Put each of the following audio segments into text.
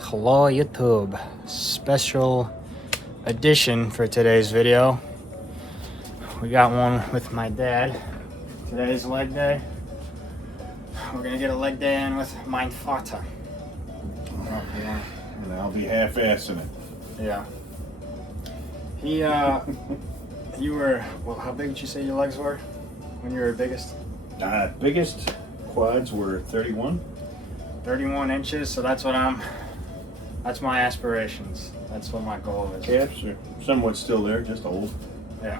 Hello YouTube, special edition for today's video. We got one with my dad. Today's leg day. We're gonna get a leg day in with mein Vater. Oh, yeah. And I'll be half-assing it. Yeah. You were, well, how big did you say your legs were when you were biggest? Biggest quads were 31. 31 inches, so that's my aspirations. That's what my goal is. Calves are somewhat still there, just old. Yeah.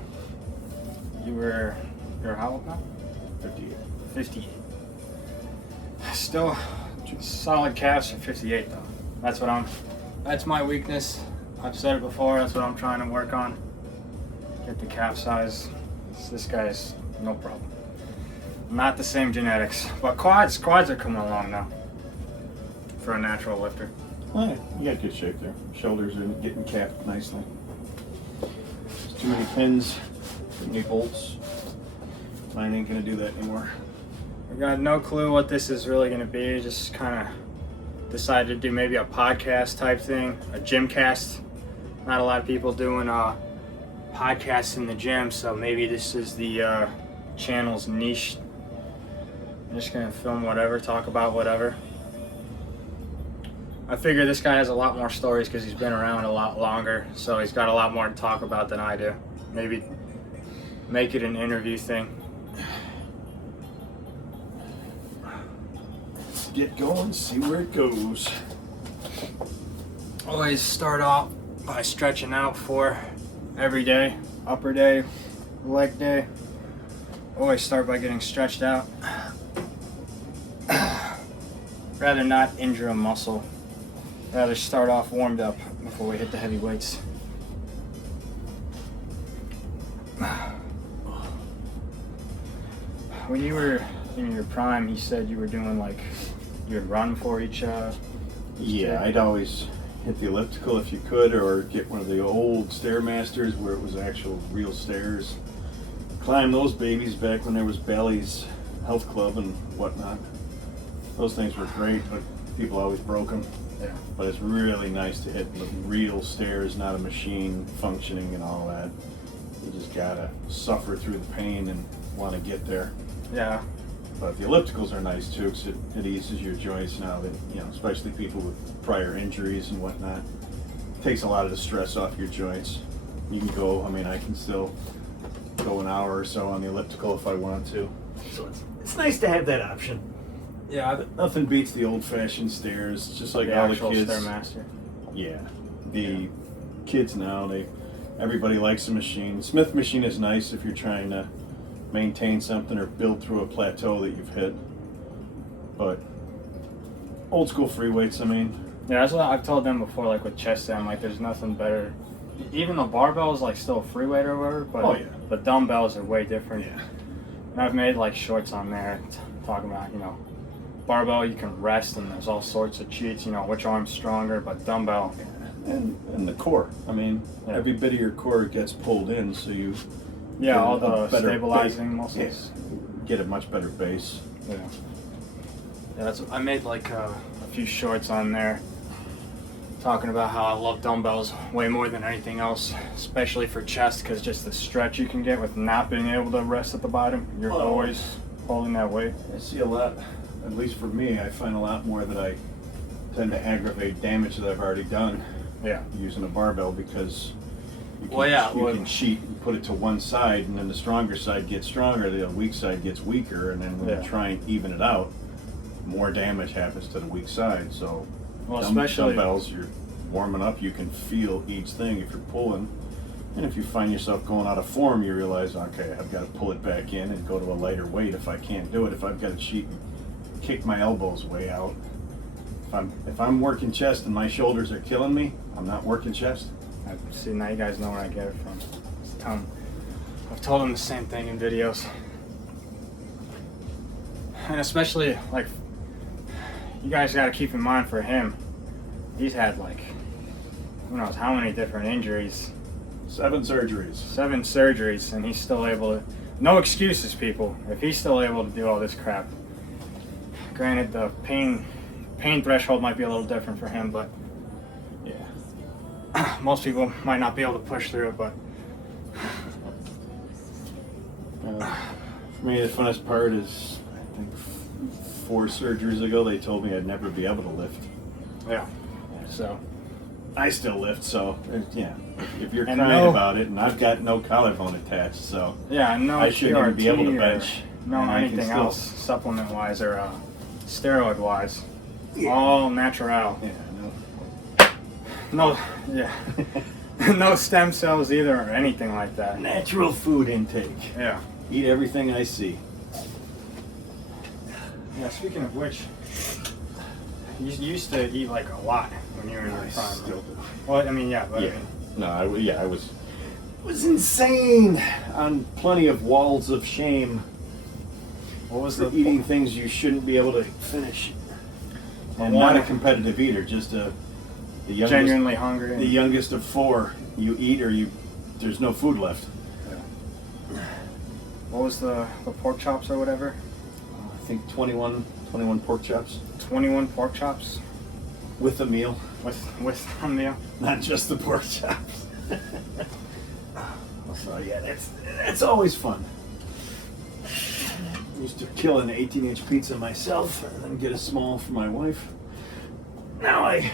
You're how old now? 58. 58. Still solid calves for 58 though. That's my weakness. I've said it before, that's what I'm trying to work on. Get the calf size. This guy's no problem. Not the same genetics, but quads are coming along now for a natural lifter. Oh, yeah, you got good shape there. Shoulders are getting capped nicely. There's too many pins, too many bolts. Mine ain't gonna do that anymore. I got no clue what this is really gonna be. Just kind of decided to do maybe a podcast type thing, a GymCast. Not a lot of people doing podcasts in the gym, so maybe this is the channel's niche. I'm just gonna film whatever, talk about whatever. I figure this guy has a lot more stories because he's been around a lot longer, so he's got a lot more to talk about than I do. Maybe make it an interview thing. Let's get going, see where it goes. Always start off by stretching out for every day, upper day, leg day. Always start by getting stretched out. Rather not injure a muscle. Rather start off warmed up before we hit the heavy weights. When you were in your prime, you said you were doing you'd run for each Yeah, I'd always hit the elliptical if you could, or get one of the old Stairmasters where it was actual real stairs. Climb those babies back when there was Bally's Health Club and whatnot. Those things were great, but people always broke them. Yeah. But it's really nice to hit the real stairs, not a machine functioning and all that. You just gotta suffer through the pain and want to get there. Yeah. But the ellipticals are nice too, because it eases your joints now that, especially people with prior injuries and whatnot. It takes a lot of the stress off your joints. You can go, I can still go an hour or so on the elliptical if I want to. So it's nice to have that option. Yeah. Nothing beats the old-fashioned stairs, just like The all the actual kids. Stairmaster. Yeah. The kids now, everybody likes a machine. Smith machine is nice if you're trying to maintain something or build through a plateau that you've hit. But old school free weights, Yeah, that's what I've told them before, with chest day, there's nothing better. Even the barbell's still a free weight or whatever, but oh, yeah. the dumbbells are way different. Yeah. And I've made shorts on there talking about, barbell you can rest and there's all sorts of cheats, which arm's stronger, but dumbbell. And the core. Every bit of your core gets pulled in, so you all the stabilizing muscles. Get a much better base. Yeah. That's I made a few shorts on there talking about how I love dumbbells way more than anything else, especially for chest, because just the stretch you can get with not being able to rest at the bottom. You're always holding that weight. I see a lot, at least for me, I find a lot more that I tend to aggravate damage that I've already done. Yeah. Using a barbell, because you can cheat and put it to one side, and then the stronger side gets stronger, the weak side gets weaker, and then when you try and even it out, more damage happens to the weak side. So especially dumbbells, you're warming up, you can feel each thing if you're pulling. And if you find yourself going out of form, you realize, okay, I've got to pull it back in and go to a lighter weight if I can't do it. If I've got to cheat and kick my elbows way out. If I'm working chest and my shoulders are killing me, I'm not working chest. See, now you guys know where I get it from. I've told them the same thing in videos. And especially, you guys got to keep in mind for him, he's had who knows how many different injuries. 7 surgeries. 7 surgeries, and he's still able to. No excuses, people. If he's still able to do all this crap. Granted, the pain threshold might be a little different for him, but Yeah. Most people might not be able to push through it, but For me, the funnest part is, I think 4 surgeries ago, they told me I'd never be able to lift. yeah. So I still lift, so yeah. If you're And crying no- about it, and I've got no collarbone attached, so yeah, no I shouldn't even be able to PRT or bench. no and I can anything still- else, supplement wise or steroid wise. Yeah. All natural. Yeah, No, yeah. No stem cells either or anything like no. that. Natural food intake. Yeah. Eat everything I see. Yeah, speaking of which, you used to eat like a lot when you were in your I prime. still do. Well, I mean, yeah, but I Yeah. mean, No, I was insane on plenty of walls of shame what was for the eating things you shouldn't be able to finish. And Well, not a one- competitive eater, just the youngest, genuinely hungry? the youngest of 4. You eat or there's no food left. What was the pork chops or whatever? I think 21 pork chops 21 pork chops with a meal, with a meal. not just the pork chops. So yeah, that's always fun. Used to kill an 18-inch pizza myself and then get a small for my wife. Now I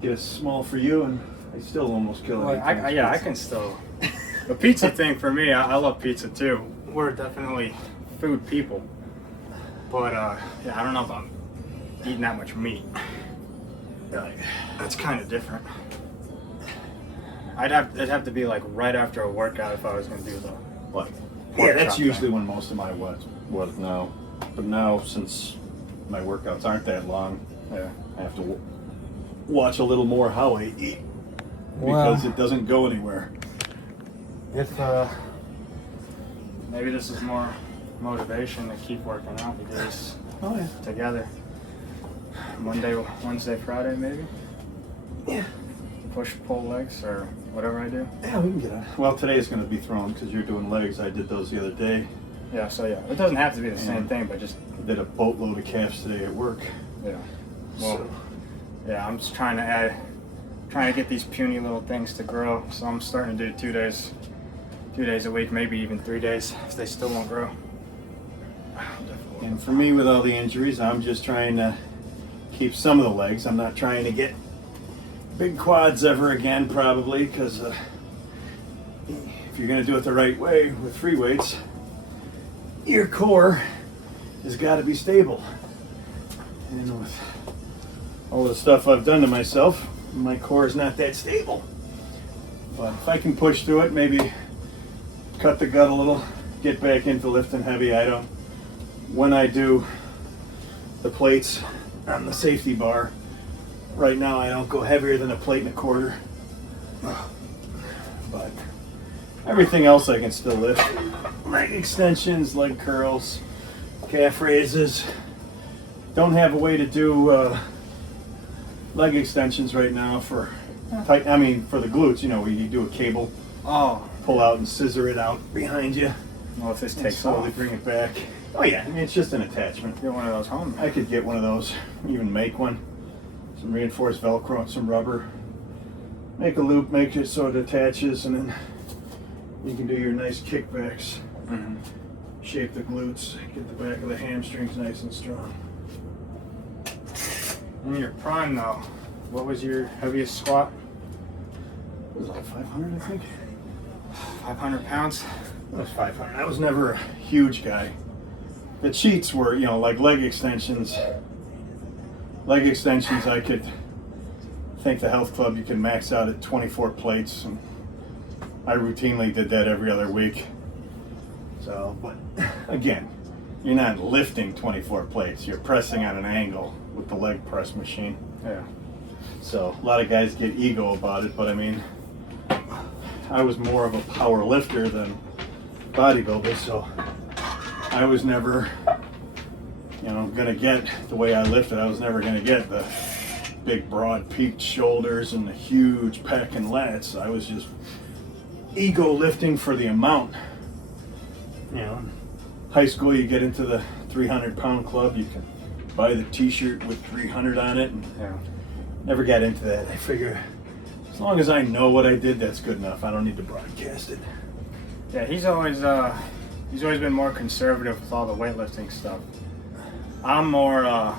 get a small for you, and I still almost kill an Well, 18-inch I pizza. can still. The pizza thing for me, I love pizza too. We're definitely food people, but yeah, I don't know about eating that much meat. That's kind of different. It'd have to be like right after a workout if I was gonna do the What? pork Yeah, that's chop usually thing. when most of my was now. But now, since my workouts aren't that long, Yeah. I have to watch a little more how I eat Well- because it doesn't go anywhere. If maybe this is more motivation to keep working out because Oh yeah. together. Monday, Wednesday, Friday, maybe. Yeah. Push, pull legs, or whatever I do. Yeah, we can get it. Well, today is going to be thrown because you're doing legs. I did those the other day. Yeah, so yeah, it doesn't have to be the same Yeah. thing, but just I did a boatload of calves today at work. yeah. Well, So, yeah, I'm just trying to get these puny little things to grow. So I'm starting to do 2 days a week, maybe even 3 days if they still won't grow. and for me, with all the injuries, I'm just trying to keep some of the legs. I'm not trying to get big quads ever again, probably, because if you're going to do it the right way with free weights, your core has got to be stable. And with all the stuff I've done to myself, my core is not that stable. But if I can push through it, maybe cut the gut a little, get back into lifting heavy. When I do the plates on the safety bar, right now I don't go heavier than a plate and a quarter. But everything else I can still lift. Leg extensions, leg curls, calf raises. Don't have a way to do leg extensions right now for for the glutes, where you do a cable, Oh, pull out and scissor it out behind you. well, if this And takes slowly off, bring it back. Oh yeah, it's just an attachment. get one of those home. I could get one of those, even make one. Some reinforced Velcro and some rubber. Make a loop, make it so it attaches, and then you can do your nice kickbacks. Mm-hmm. Shape the glutes, get the back of the hamstrings nice and strong. In your prime, though, what was your heaviest squat? It was like 500, I think. 500 pounds. It was 500. I was never a huge guy. The cheats were, like leg extensions. Leg extensions, I could think the health club you can max out at 24 plates. And I routinely did that every other week. So, but again, you're not lifting 24 plates. You're pressing on an angle with the leg press machine. Yeah. So a lot of guys get ego about it, but I mean, I was more of a power lifter than bodybuilder, so I was never, gonna get the way I lifted. I was never gonna get the big, broad, peaked shoulders and the huge pec and lats. I was just ego lifting for the amount. In high school, you get into the 300-pound club. You can buy the T-shirt with 300 on it, and Yeah. never got into that. I figure as long as I know what I did, that's good enough. I don't need to broadcast it. Yeah, he's always been more conservative with all the weightlifting stuff. I'm more,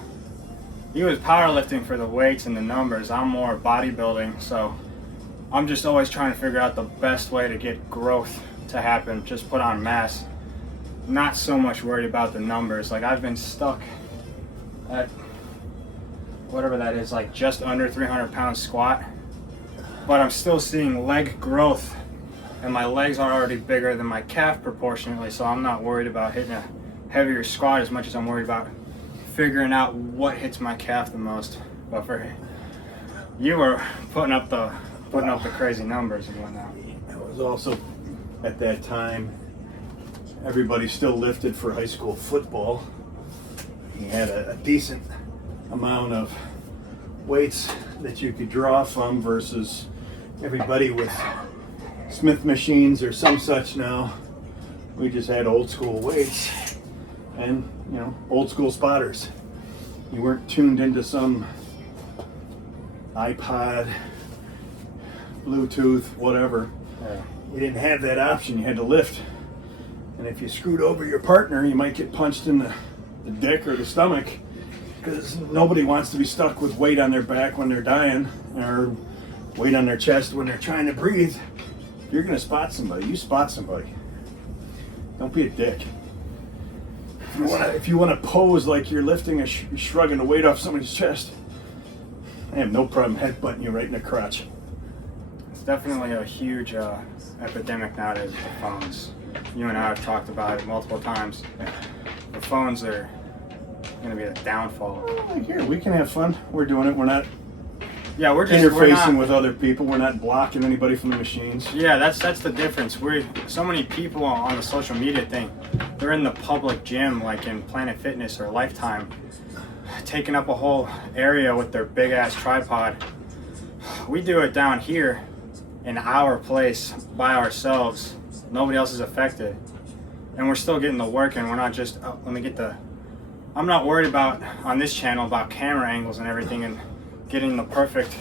he was powerlifting for the weights and the numbers. I'm more bodybuilding, so I'm just always trying to figure out the best way to get growth to happen, just put on mass. Not so much worried about the numbers. Like, I've been stuck at whatever that is, like just under 300 pound squat, but I'm still seeing leg growth, and my legs are already bigger than my calf proportionately, so I'm not worried about hitting a heavier squat as much as I'm worried about figuring out what hits my calf the most. But for you were putting up the crazy numbers and whatnot. I was also, at that time, everybody still lifted for high school football. He had a decent amount of weights that you could draw from versus everybody with Smith machines or some such now. We just had old school weights and, you know, old school spotters. You weren't tuned into some iPod, Bluetooth, whatever. You didn't have that option. You had to lift. And if you screwed over your partner, you might get punched in the dick or the stomach, because nobody wants to be stuck with weight on their back when they're dying, or weight on their chest when they're trying to breathe. If you're going to spot somebody, you spot somebody. Don't be a dick. If you want to pose like you're lifting and shrugging the weight off somebody's chest, I have no problem headbutting you right in the crotch. It's definitely a huge epidemic nowadays with the phones. You and I have talked about it multiple times. The phones are going to be the downfall. Well, here, we can have fun. We're doing it. We're not we're interfacing with other people. We're not blocking anybody from the machines. Yeah, that's the difference. So many people on the social media thing, they're in the public gym, like in Planet Fitness or Lifetime, taking up a whole area with their big ass tripod. We do it down here in our place by ourselves. Nobody else is affected, and we're still getting the work in. We're not just I'm not worried about on this channel about camera angles and everything and getting the perfect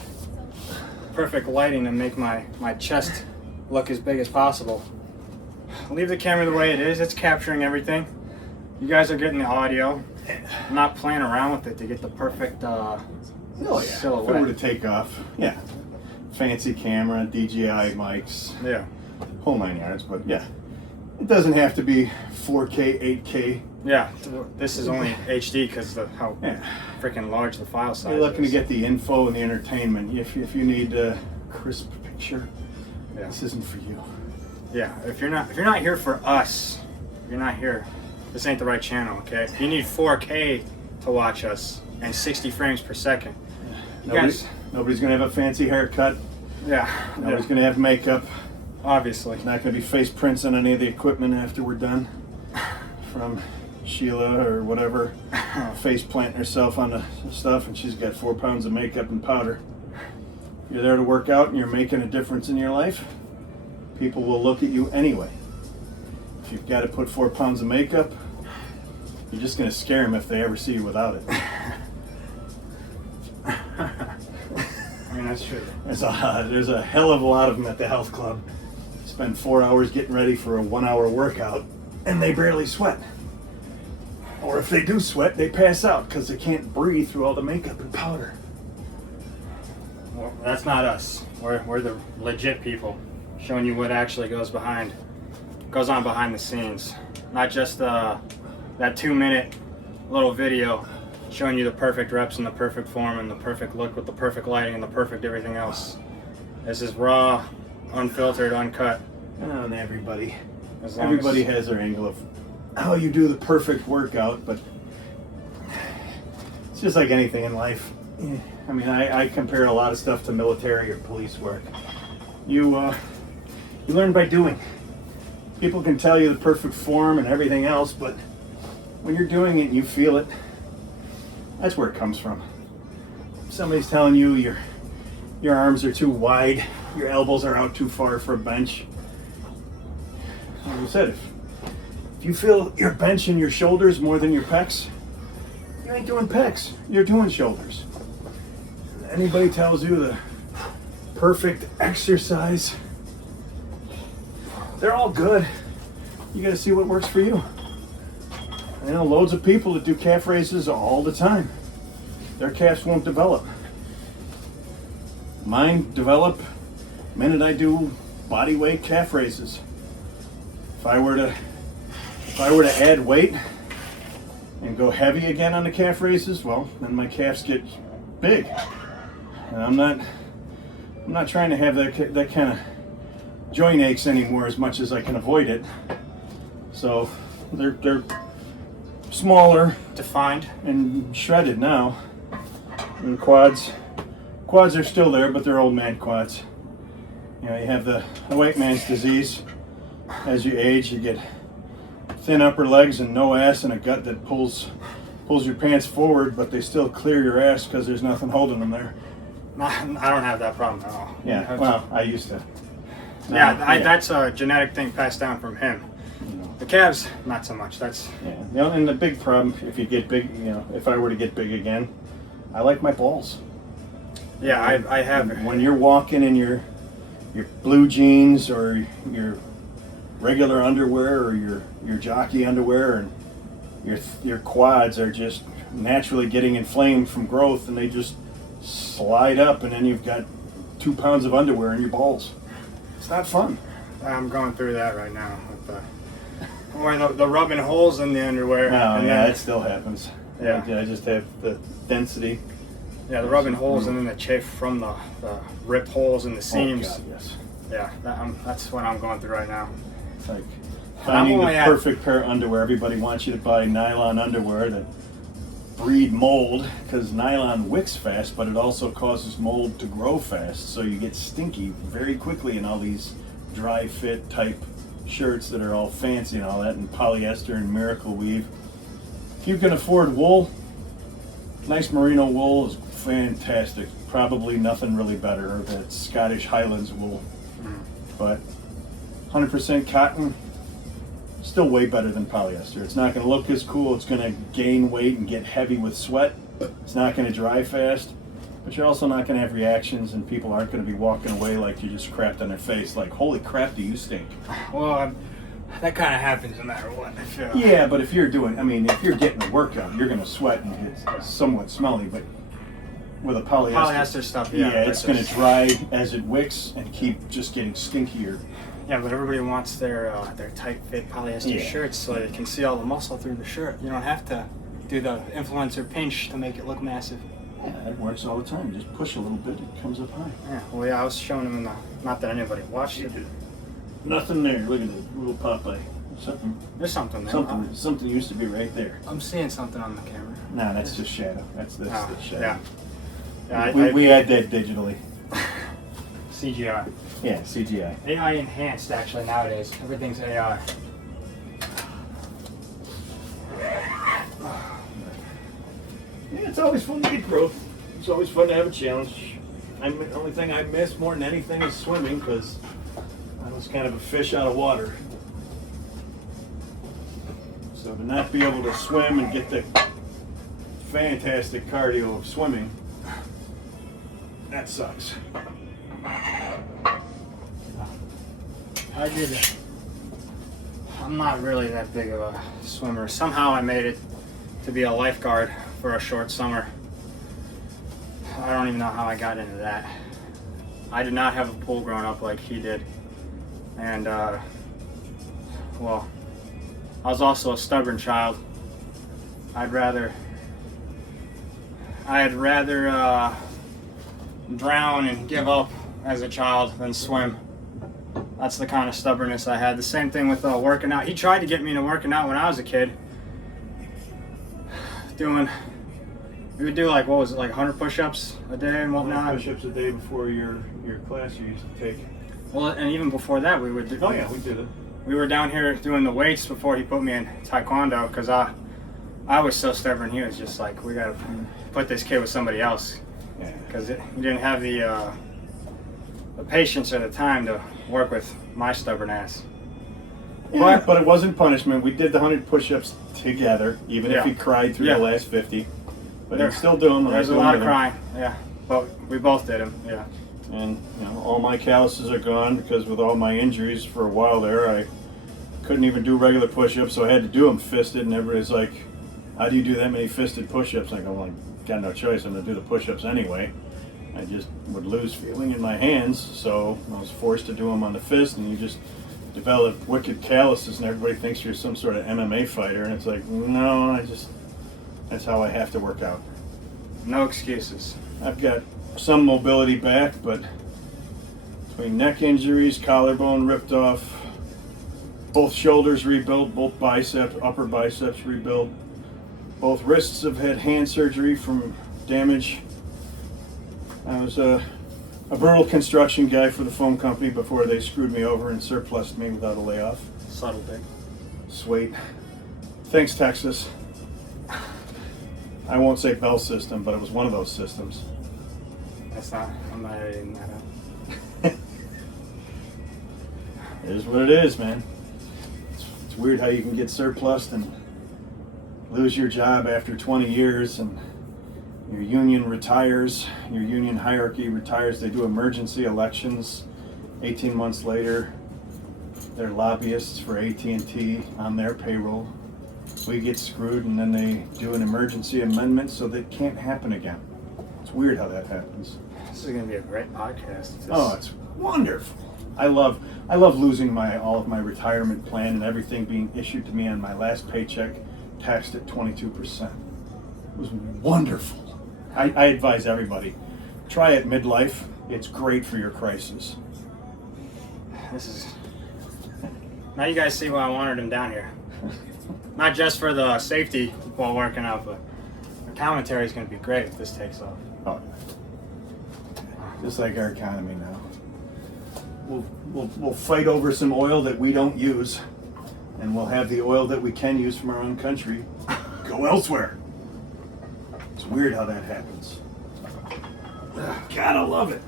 lighting to make my chest look as big as possible. Leave the camera the way it is. It's capturing everything. You guys are getting the audio. I'm not playing around with it to get the perfect silhouette. If it were to take off, yeah, fancy camera, DJI mics, Yeah. whole 9 yards. But yeah, it doesn't have to be 4K, 8K. Yeah, this is only HD because of how freaking large the file size is. You're looking to get the info and the entertainment. If you need a crisp picture, this isn't for you. Yeah, if you're not here for us, if you're not here, this ain't the right channel, okay? If you need 4K to watch us and 60 frames per second. Nobody's gonna have a fancy haircut. Yeah. Nobody's gonna have makeup. Obviously. Not gonna be face prints on any of the equipment after we're done. From Sheila or whatever, face planting herself on the stuff, and she's got 4 pounds of makeup and powder. You're there to work out and you're making a difference in your life, people will look at you anyway. If you've got to put 4 pounds of makeup, you're just going to scare them if they ever see you without it. I mean, that's true. There's a hell of a lot of them at the health club. Spend 4 hours getting ready for a 1 hour workout, and they barely sweat. Or if they do sweat, they pass out because they can't breathe through all the makeup and powder. Well, that's not us. We're the legit people, showing you what actually goes on behind the scenes. Not just that 2-minute little video showing you the perfect reps and the perfect form and the perfect look with the perfect lighting and the perfect everything else. This is raw, unfiltered, uncut. And everybody has their angle of how you do the perfect workout, but it's just like anything in life. I mean, I compare a lot of stuff to military or police work. You learn by doing. People can tell you the perfect form and everything else, but when you're doing it and you feel it, that's where it comes from. If somebody's telling you your arms are too wide, your elbows are out too far for a bench, like I said, if you feel you're benching your shoulders more than your pecs, you ain't doing pecs, you're doing shoulders. anybody tells you the perfect exercise, they're all good. You got to see what works for you. I know loads of people that do calf raises all the time. Their calves won't develop. Mine develop the minute I do body weight calf raises. If I were to add weight and go heavy again on the calf raises, well, then my calves get big. And I'm not trying to have that kind of joint aches anymore as much as I can avoid it. So they're smaller, Defined. and shredded now. And quads are still there, but they're old man quads. You know, you have the white man's disease. As you age, you get thin upper legs and no ass and a gut that pulls your pants forward, but they still clear your ass because there's nothing holding them there. No, I don't have that problem at all. Yeah, well, I used to. That's a genetic thing passed down from him. The calves, not so much. That's And the big problem, if you get big, if I were to get big again, I like my balls. Yeah, I have. When you're walking in your blue jeans or your regular underwear or your jockey underwear, and your quads are just naturally getting inflamed from growth, and they just slide up, and then you've got 2 pounds of underwear in your balls. It's not fun. I'm going through that right now with the rubbing holes in the underwear. Oh, yeah, it still happens. Yeah. I just have the density. Yeah, the rubbing holes and then the chafe from the rip holes in the seams. Oh, God, yes. Yeah, that's what I'm going through right now. It's like finding only the at- perfect pair of underwear. Everybody wants you to buy nylon underwear that breed mold, because nylon wicks fast, but it also causes mold to grow fast. So you get stinky very quickly in all these dry fit type shirts that are all fancy and all that, and polyester and Miracle Weave. If you can afford wool, nice merino wool is fantastic. Probably nothing really better than Scottish Highlands wool. But 100% cotton, still way better than polyester. It's not going to look as cool. It's going to gain weight and get heavy with sweat. It's not going to dry fast. But you're also not going to have reactions, and people aren't going to be walking away like you just crapped on their face. Like, holy crap, do you stink? Well, that kind of happens no matter what. I feel. Yeah, but if you're getting a workout, you're going to sweat and get somewhat smelly. But with a Polyester stuff, it's going to dry as it wicks and keep just getting stinkier. Yeah, but everybody wants their tight fit polyester shirts so they can see all the muscle through the shirt. You don't have to do the influencer pinch to make it look massive. Yeah, that works all the time. You just push a little bit, it comes up high. Yeah, well, yeah, I was showing them in the, not that anybody watched it. Nothing there. Look at the little Popeye. There's something there. Something used to be right there. I'm seeing something on the camera. Nah, that's just shadow. That's the shadow. Yeah. We add that digitally. CGI. Yeah, CGI. AI enhanced, actually, nowadays. Everything's AI. Yeah, it's always fun to get growth. It's always fun to have a challenge. The only thing I miss more than anything is swimming, because I was kind of a fish out of water. So to not be able to swim and get the fantastic cardio of swimming, that sucks. I'm not really that big of a swimmer. Somehow I made it to be a lifeguard for a short summer. I don't even know how I got into that. I did not have a pool growing up like he did. And, well, I was also a stubborn child. I'd rather drown and give up as a child than swim. That's the kind of stubbornness I had. The same thing with working out. He tried to get me into working out when I was a kid. We would do like, what was it, like 100 push-ups a day and whatnot? 100 push-ups a day before your class you used to take. Well, and even before that, we would do. Oh yeah, we did it. We were down here doing the weights before he put me in Taekwondo, because I was so stubborn. He was just like, we got to put this kid with somebody else. Yeah. Because he didn't have the patience or the time to work with my stubborn ass. Yeah, but it wasn't punishment. We did the 100 push-ups together, even if he cried through the last 50. But he'd still do them. There's a lot of crying. Yeah. Well, we both did them, yeah. And all my calluses are gone because with all my injuries for a while there, I couldn't even do regular push-ups, so I had to do them fisted. And everybody's like, "How do you do that many fisted push-ups?" I go, "Well, I got no choice. I'm gonna do the push-ups anyway." I just would lose feeling in my hands, so I was forced to do them on the fist, and you just develop wicked calluses, and everybody thinks you're some sort of MMA fighter, and it's like, no, that's how I have to work out. No excuses. I've got some mobility back, but between neck injuries, collarbone ripped off, both shoulders rebuilt, both biceps, upper biceps rebuilt, both wrists have had hand surgery from damage. I was a brutal construction guy for the foam company before they screwed me over and surplused me without a layoff. Subtle thing. Sweet. Thanks, Texas. I won't say Bell System, but it was one of those systems. I'm not editing that out. It is what it is, man. It's weird how you can get surplused and lose your job after 20 years and your union retires, your union hierarchy retires. They do emergency elections. 18 months later, they're lobbyists for AT&T on their payroll. We get screwed, and then they do an emergency amendment so that it can't happen again. It's weird how that happens. This is going to be a great podcast. It's wonderful. I love losing all of my retirement plan and everything being issued to me on my last paycheck, taxed at 22%. It was wonderful. I advise everybody, try it midlife. It's great for your crisis. Now you guys see why I wanted him down here. Not just for the safety while working out, but the commentary is going to be great if this takes off. Oh, just like our economy now. We'll fight over some oil that we don't use, and we'll have the oil that we can use from our own country go elsewhere. It's weird how that happens. Gotta love it.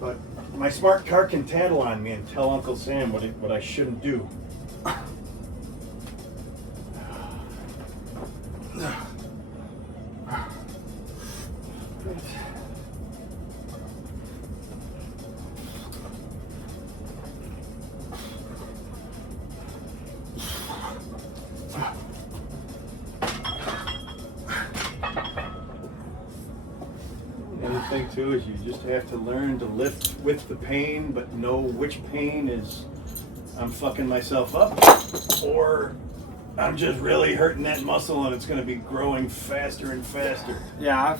But my smart car can tattle on me and tell Uncle Sam what I shouldn't do. Thing too is you just have to learn to lift with the pain, but know which pain is I'm fucking myself up, or I'm just really hurting that muscle and it's going to be growing faster and faster. Yeah,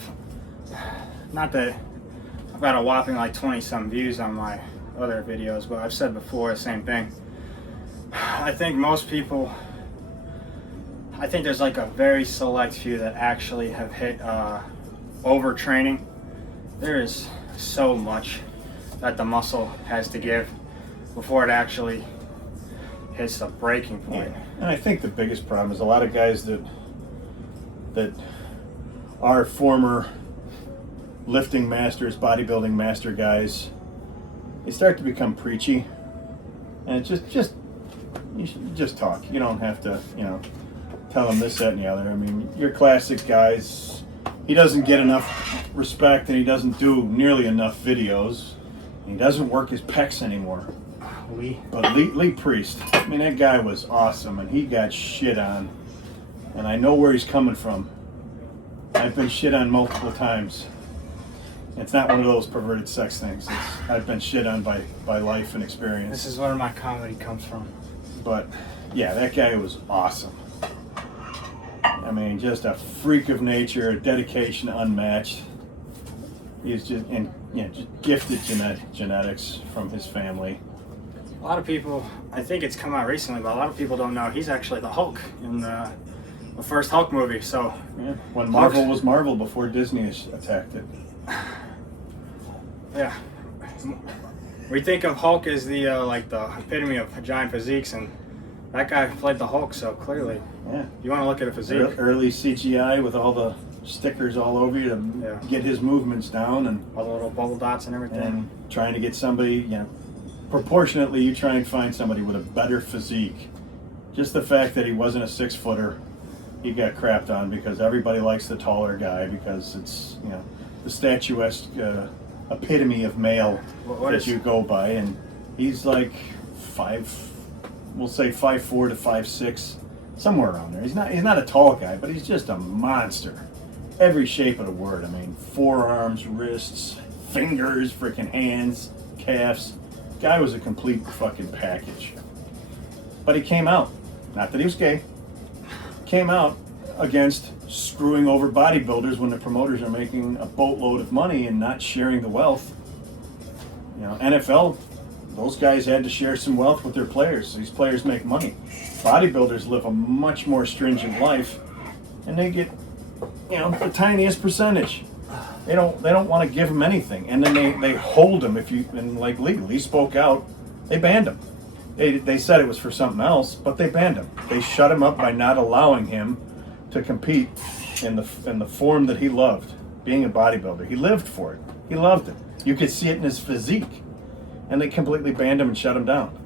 I've got a whopping like 20-some views on my other videos, but I've said before the same thing. I think there's like a very select few that actually have hit overtraining. There is so much that the muscle has to give before it actually hits the breaking point. Yeah. And I think the biggest problem is a lot of guys that are former lifting masters, bodybuilding master guys, they start to become preachy. And you should just talk. You don't have to, tell them this, that, and the other. I mean, your classic guys, he doesn't get enough respect, and he doesn't do nearly enough videos. And he doesn't work his pecs anymore. Lee Priest, I mean, that guy was awesome, and he got shit on. And I know where he's coming from. I've been shit on multiple times. It's not one of those perverted sex things. I've been shit on by life and experience. This is where my comedy comes from. But yeah, that guy was awesome. I mean, just a freak of nature, dedication unmatched. He's just gifted genetics from his family. A lot of people, I think it's come out recently, but a lot of people don't know he's actually the Hulk in the first Hulk movie. So yeah, when Marvel was Marvel before Disney attacked it. Yeah, we think of Hulk as the epitome of giant physiques, and that guy played the Hulk, so clearly, yeah. You want to look at a physique. Early CGI with all the stickers all over you to get his movements down, and all the little bubble dots and everything. And trying to get somebody, proportionately, you try and find somebody with a better physique. Just the fact that he wasn't a 6-footer, he got crapped on because everybody likes the taller guy because it's, the statuesque epitome of male What that is- you go by, and he's like we'll say 5'4" to 5'6", somewhere around there. He's not a tall guy, but he's just a monster. Every shape of the word. I mean, forearms, wrists, fingers, freaking hands, calves. Guy was a complete fucking package. But he came out. Not that he was gay. Came out against screwing over bodybuilders when the promoters are making a boatload of money and not sharing the wealth. You know, NFL, those guys had to share some wealth with their players. These players make money. Bodybuilders live a much more stringent life, and they get, you know, the tiniest percentage. They don't want to give them anything, and then they hold them like legally. He spoke out, they banned him. They said it was for something else, but they banned him. They shut him up by not allowing him to compete in the form that he loved, being a bodybuilder. He lived for it. He loved it. You could see it in his physique, and they completely banned him and shut him down.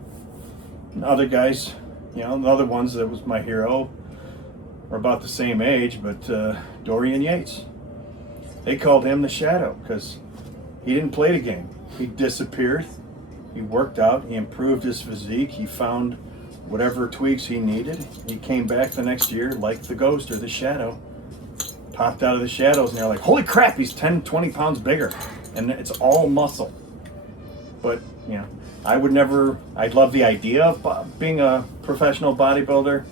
And other guys, you know, the other ones that was my hero, were about the same age, but Dorian Yates. They called him the Shadow because he didn't play the game. He disappeared. He worked out. He improved his physique. He found whatever tweaks he needed. He came back the next year like the Ghost or the Shadow. Popped out of the shadows, and they're like, holy crap, he's 10, 20 pounds bigger. And it's all muscle. But, you know, I'd love the idea of being a professional bodybuilder.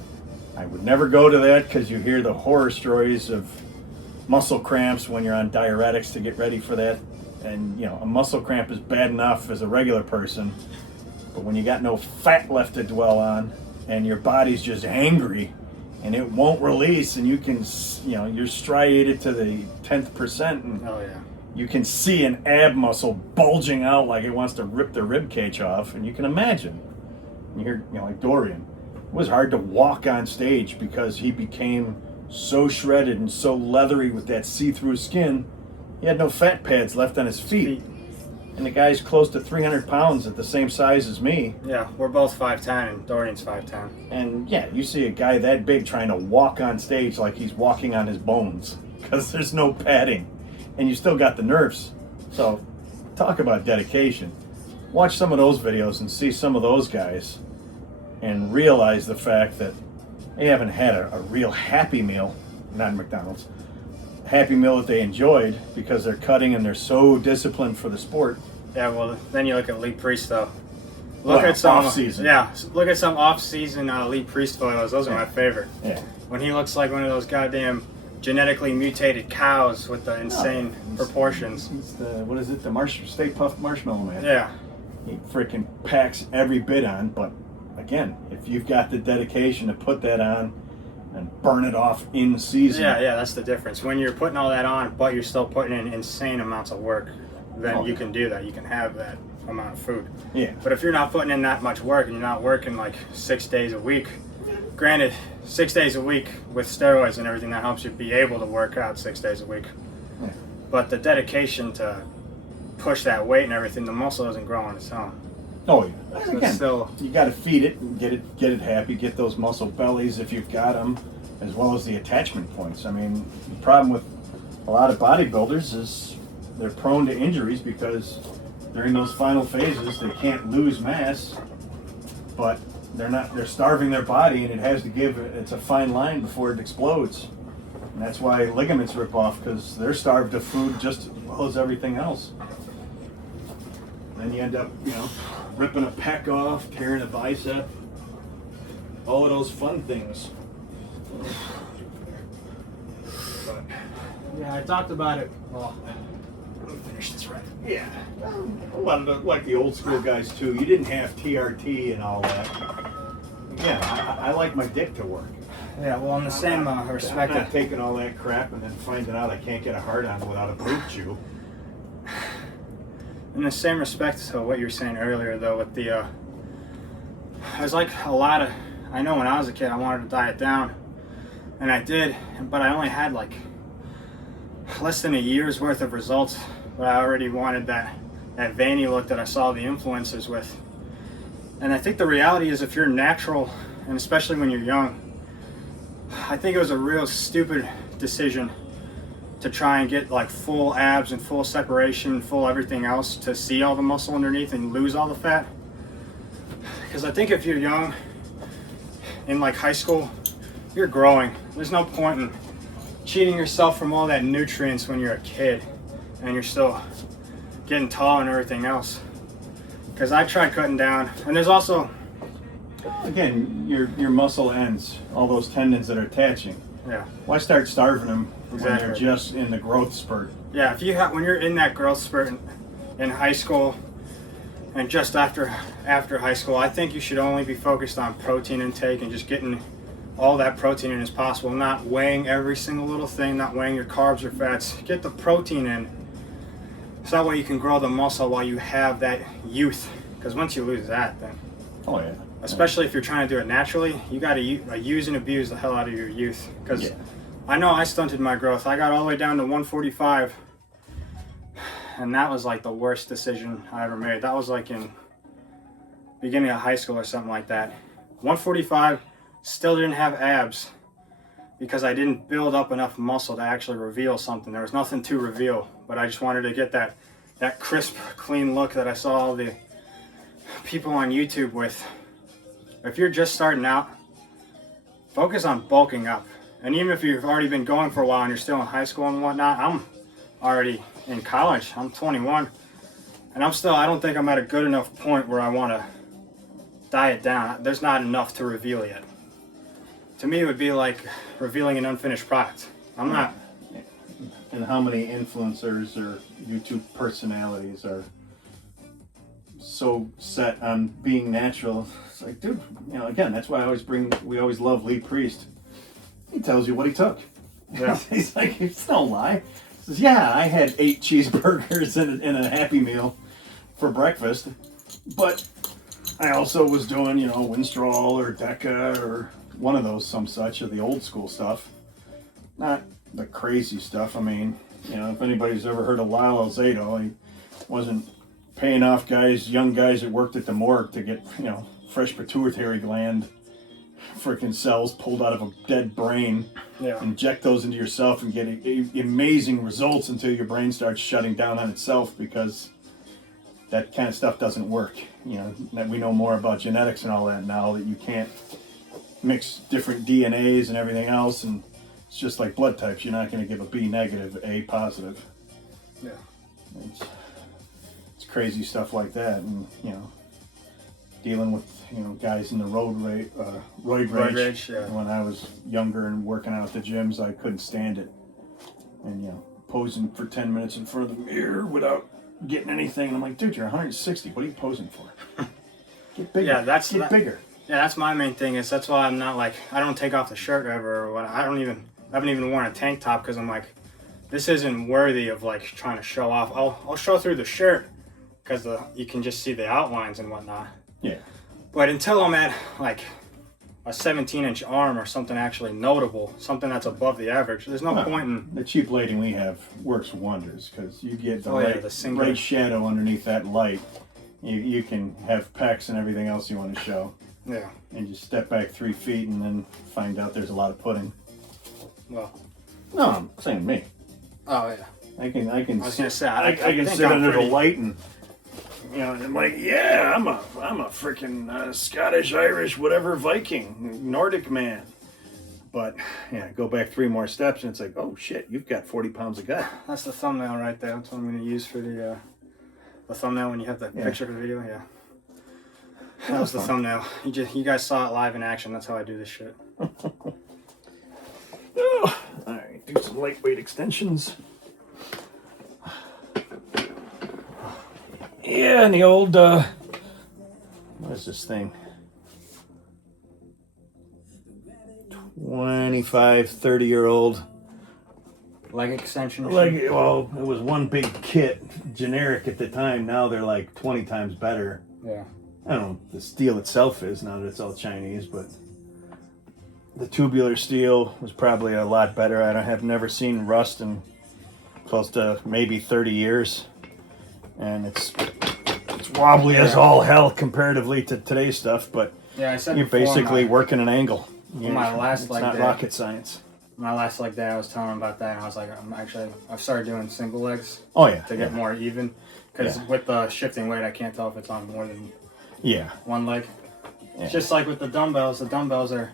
I would never go to that because you hear the horror stories of muscle cramps when you're on diuretics to get ready for that. And, you know, a muscle cramp is bad enough as a regular person, but when you got no fat left to dwell on and your body's just angry and it won't release, and you can, you know, you're striated to the 10th percent, and Oh yeah. you can see an ab muscle bulging out like it wants to rip the rib cage off, and you can imagine. You hear, you know, like Dorian, it was hard to walk on stage because he became so shredded and so leathery with that see-through skin. He had no fat pads left on his feet. And the guy's close to 300 pounds at the same size as me. Yeah, we're both 5'10", and Dorian's 5'10". And yeah, you see a guy that big trying to walk on stage like he's walking on his bones because there's no padding. And you still got the nerves. So, talk about dedication. Watch some of those videos and see some of those guys and realize the fact that they haven't had a real happy meal, not McDonald's, happy meal that they enjoyed because they're cutting and they're so disciplined for the sport. Yeah, well, then you look at Lee Priest though. Well, off-season. Yeah, look at some off-season Lee Priest photos. Those are my favorite. Yeah. When he looks like one of those goddamn genetically mutated cows with the insane proportions. He's the, what is it, the Stay Puft Marshmallow Man. Yeah. He freaking packs every bit on, but again, if you've got the dedication to put that on and burn it off in season. Yeah, that's the difference. When you're putting all that on, but you're still putting in insane amounts of work, then you can do that. You can have that amount of food. Yeah. But if you're not putting in that much work and you're not working like 6 days a week, granted, 6 days a week with steroids and everything, that helps you be able to work out 6 days a week. Yeah. But the dedication to push that weight and everything, the muscle doesn't grow on its own. Oh yeah. So Again, still, you got to feed it and get it happy. Get those muscle bellies if you've got them, as well as the attachment points. I mean, the problem with a lot of bodybuilders is they're prone to injuries because during those final phases they can't lose mass, but they're starving their body, and it has to give. It's a fine line before it explodes, and that's why ligaments rip off because they're starved of food just as well as everything else. Then you end up, you know, ripping a pec off, tearing a bicep, all of those fun things. But yeah, I talked about it. Well, let me finish this right. yeah, a lot of like the old school guys too. You didn't have TRT and all that. Yeah, I like my dick to work. Yeah, well, in the same respect, I'm not taking all that crap and then finding out I can't get a hard on without a boob chew. in the same respect to what you were saying earlier, though, with the, I was like a lot of, I know when I was a kid, I wanted to diet down, and I did, but I only had like less than a year's worth of results, but I already wanted that veiny look that I saw the influencers with. And I think the reality is, if you're natural, and especially when you're young, I think it was a real stupid decision to try and get like full abs and full separation, full everything else, to see all the muscle underneath and lose all the fat. Because I think if you're young, in like high school, you're growing. There's no point in cheating yourself from all that nutrients when you're a kid and you're still getting tall and everything else. Because I tried cutting down, and there's also, again, your muscle ends, all those tendons that are attaching. yeah, Why start starving them when Exactly. they're just in the growth spurt? yeah. If you have, when you're in that growth spurt in high school and just after high school, I think you should only be focused on protein intake and just getting all that protein in as possible. Not weighing every single little thing, not weighing your carbs or fats. Get the protein in, so that way you can grow the muscle while you have that youth. Because once you lose that, then, Oh yeah. especially if you're trying to do it naturally, you got to use and abuse the hell out of your youth. Because Yeah. I know I stunted my growth. I got all the way down to 145, and that was like the worst decision I ever made. That was like in beginning of high school or something like that. 145, still didn't have abs because I didn't build up enough muscle to actually reveal something. There was nothing to reveal, but I just wanted to get that crisp, clean look that I saw all the people on YouTube with. If you're just starting out, focus on bulking up. And even if you've already been going for a while and you're still in high school and whatnot, I'm already in college. I'm 21, and I don't think I'm at a good enough point where I want to diet down. There's not enough to reveal yet. To me, it would be like revealing an unfinished product. I'm not. And how many influencers or YouTube personalities are so set on being natural? It's like, dude, again, that's why we always love Lee Priest. He tells you what he took. Yeah. He's like, it's no lie. He says, yeah, I had 8 cheeseburgers and a Happy Meal for breakfast, but I also was doing, Winstrol or Deca or one of those, some such, of the old school stuff. Not the crazy stuff. I mean, if anybody's ever heard of Lyle Alzado, he wasn't paying off young guys that worked at the morgue to get, fresh pituitary gland freaking cells pulled out of a dead brain. Yeah. Inject those into yourself and get amazing results until your brain starts shutting down on itself, because that kind of stuff doesn't work. That we know more about genetics and all that now, that you can't mix different DNAs and everything else, and it's just like blood types. You're not going to give a B negative, A positive. Yeah. It's crazy stuff like that, and dealing with guys in the roid rage. Yeah. When I was younger and working out at the gyms, I couldn't stand it, and posing for 10 minutes in front of the mirror without getting anything. And I'm like, dude, you're 160. What are you posing for? Get bigger. Yeah, Get bigger. Yeah, that's my main thing. That's why I'm not like, I don't take off the shirt ever. Or I haven't even worn a tank top, because I'm like, this isn't worthy of like trying to show off. I'll show through the shirt because you can just see the outlines and whatnot. Yeah. But until I'm at like a 17-inch arm or something actually notable, something that's above the average, there's no point in. The cheap lighting we have works wonders, because you get the single right shadow underneath that light. You can have pecs and everything else you want to show. Yeah. And just step back 3 feet and then find out there's a lot of pudding. Well. No, I'm saying me. Oh yeah. I can. I was gonna say I can think sit I'm under pretty. the light and I'm like, yeah, I'm a freaking Scottish, Irish, whatever Viking, Nordic man. But go back 3 more steps and it's like, oh shit, you've got 40 pounds of gut. That's the thumbnail right there. That's what I'm gonna use for the thumbnail when you have the picture of the video. Yeah. That was the thumbnail. You guys saw it live in action. That's how I do this shit. Oh, all right, do some lightweight extensions. Yeah, and the old, what is this thing? 25, 30-year-old. Leg extension. Well, it was one big kit, generic at the time. Now they're like 20 times better. Yeah. I don't know what the steel itself is now that it's all Chinese, but the tubular steel was probably a lot better. I have never seen rust in close to maybe 30 years. And it's wobbly as all hell comparatively to today's stuff, but yeah, I said you're before, basically working an angle. my last it's leg not day. rocket science. my last leg day, I was telling him about that, and I was like, I've started doing single legs. Oh yeah. To get more even, because with the shifting weight, I can't tell if it's on more than one leg. Yeah. It's just like with the dumbbells are,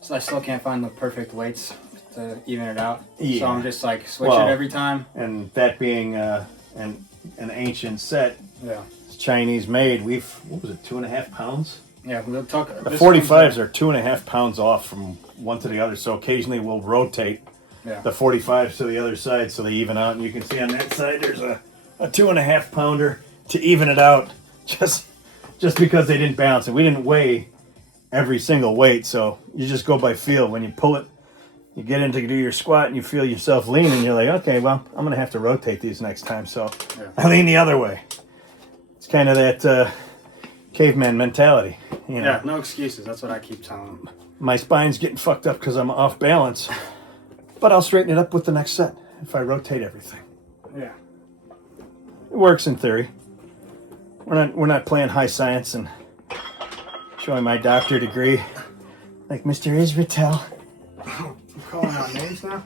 so I still can't find the perfect weights to even it out. Yeah. So I'm just like switch it every time. And that being an ancient set, Yeah. it's Chinese made. What was it, 2.5 pounds? Yeah, we'll talk. The 45s are 2.5 pounds off from one to the other, so occasionally we'll rotate the 45s to the other side so they even out. And you can see on that side there's a 2.5 pounder to even it out, just because they didn't balance it. We didn't weigh every single weight, so you just go by feel. When you pull it, you get in to do your squat and you feel yourself lean, and you're like, okay, well, I'm gonna have to rotate these next time, so I lean the other way. It's kind of that caveman mentality, you know. Yeah, no excuses. That's what I keep telling them. My spine's getting fucked up because I'm off balance, but I'll straighten it up with the next set if I rotate everything. Yeah. It works in theory. We're not playing high science and showing my doctor degree like Mr. Israel. I'm calling out names now?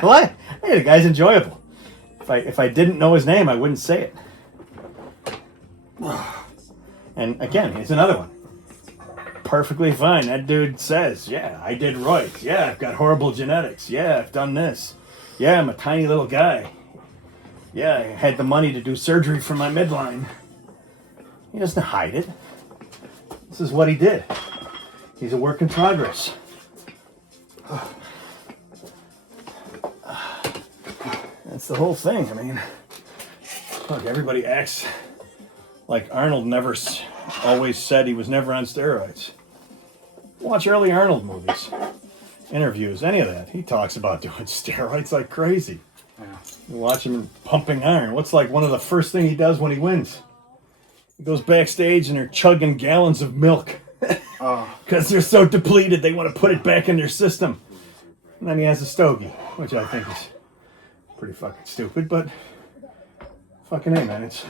What? Hey, the guy's enjoyable. If I didn't know his name, I wouldn't say it. And again, here's another one. Perfectly fine. That dude says, yeah, I did roids. Yeah, I've got horrible genetics. Yeah, I've done this. Yeah, I'm a tiny little guy. Yeah, I had the money to do surgery for my midline. He doesn't hide it. This is what he did. He's a work in progress. That's the whole thing. I mean, look, everybody acts like Arnold never always said he was never on steroids. Watch early Arnold movies, interviews, any of that. He talks about doing steroids like crazy. Yeah. You watch him pumping iron. What's like one of the first thing he does when he wins? He goes backstage and they're chugging gallons of milk. Because they're so depleted, they want to put it back in their system. And then he has a stogie, which I think is pretty fucking stupid, but fucking hey, man, it's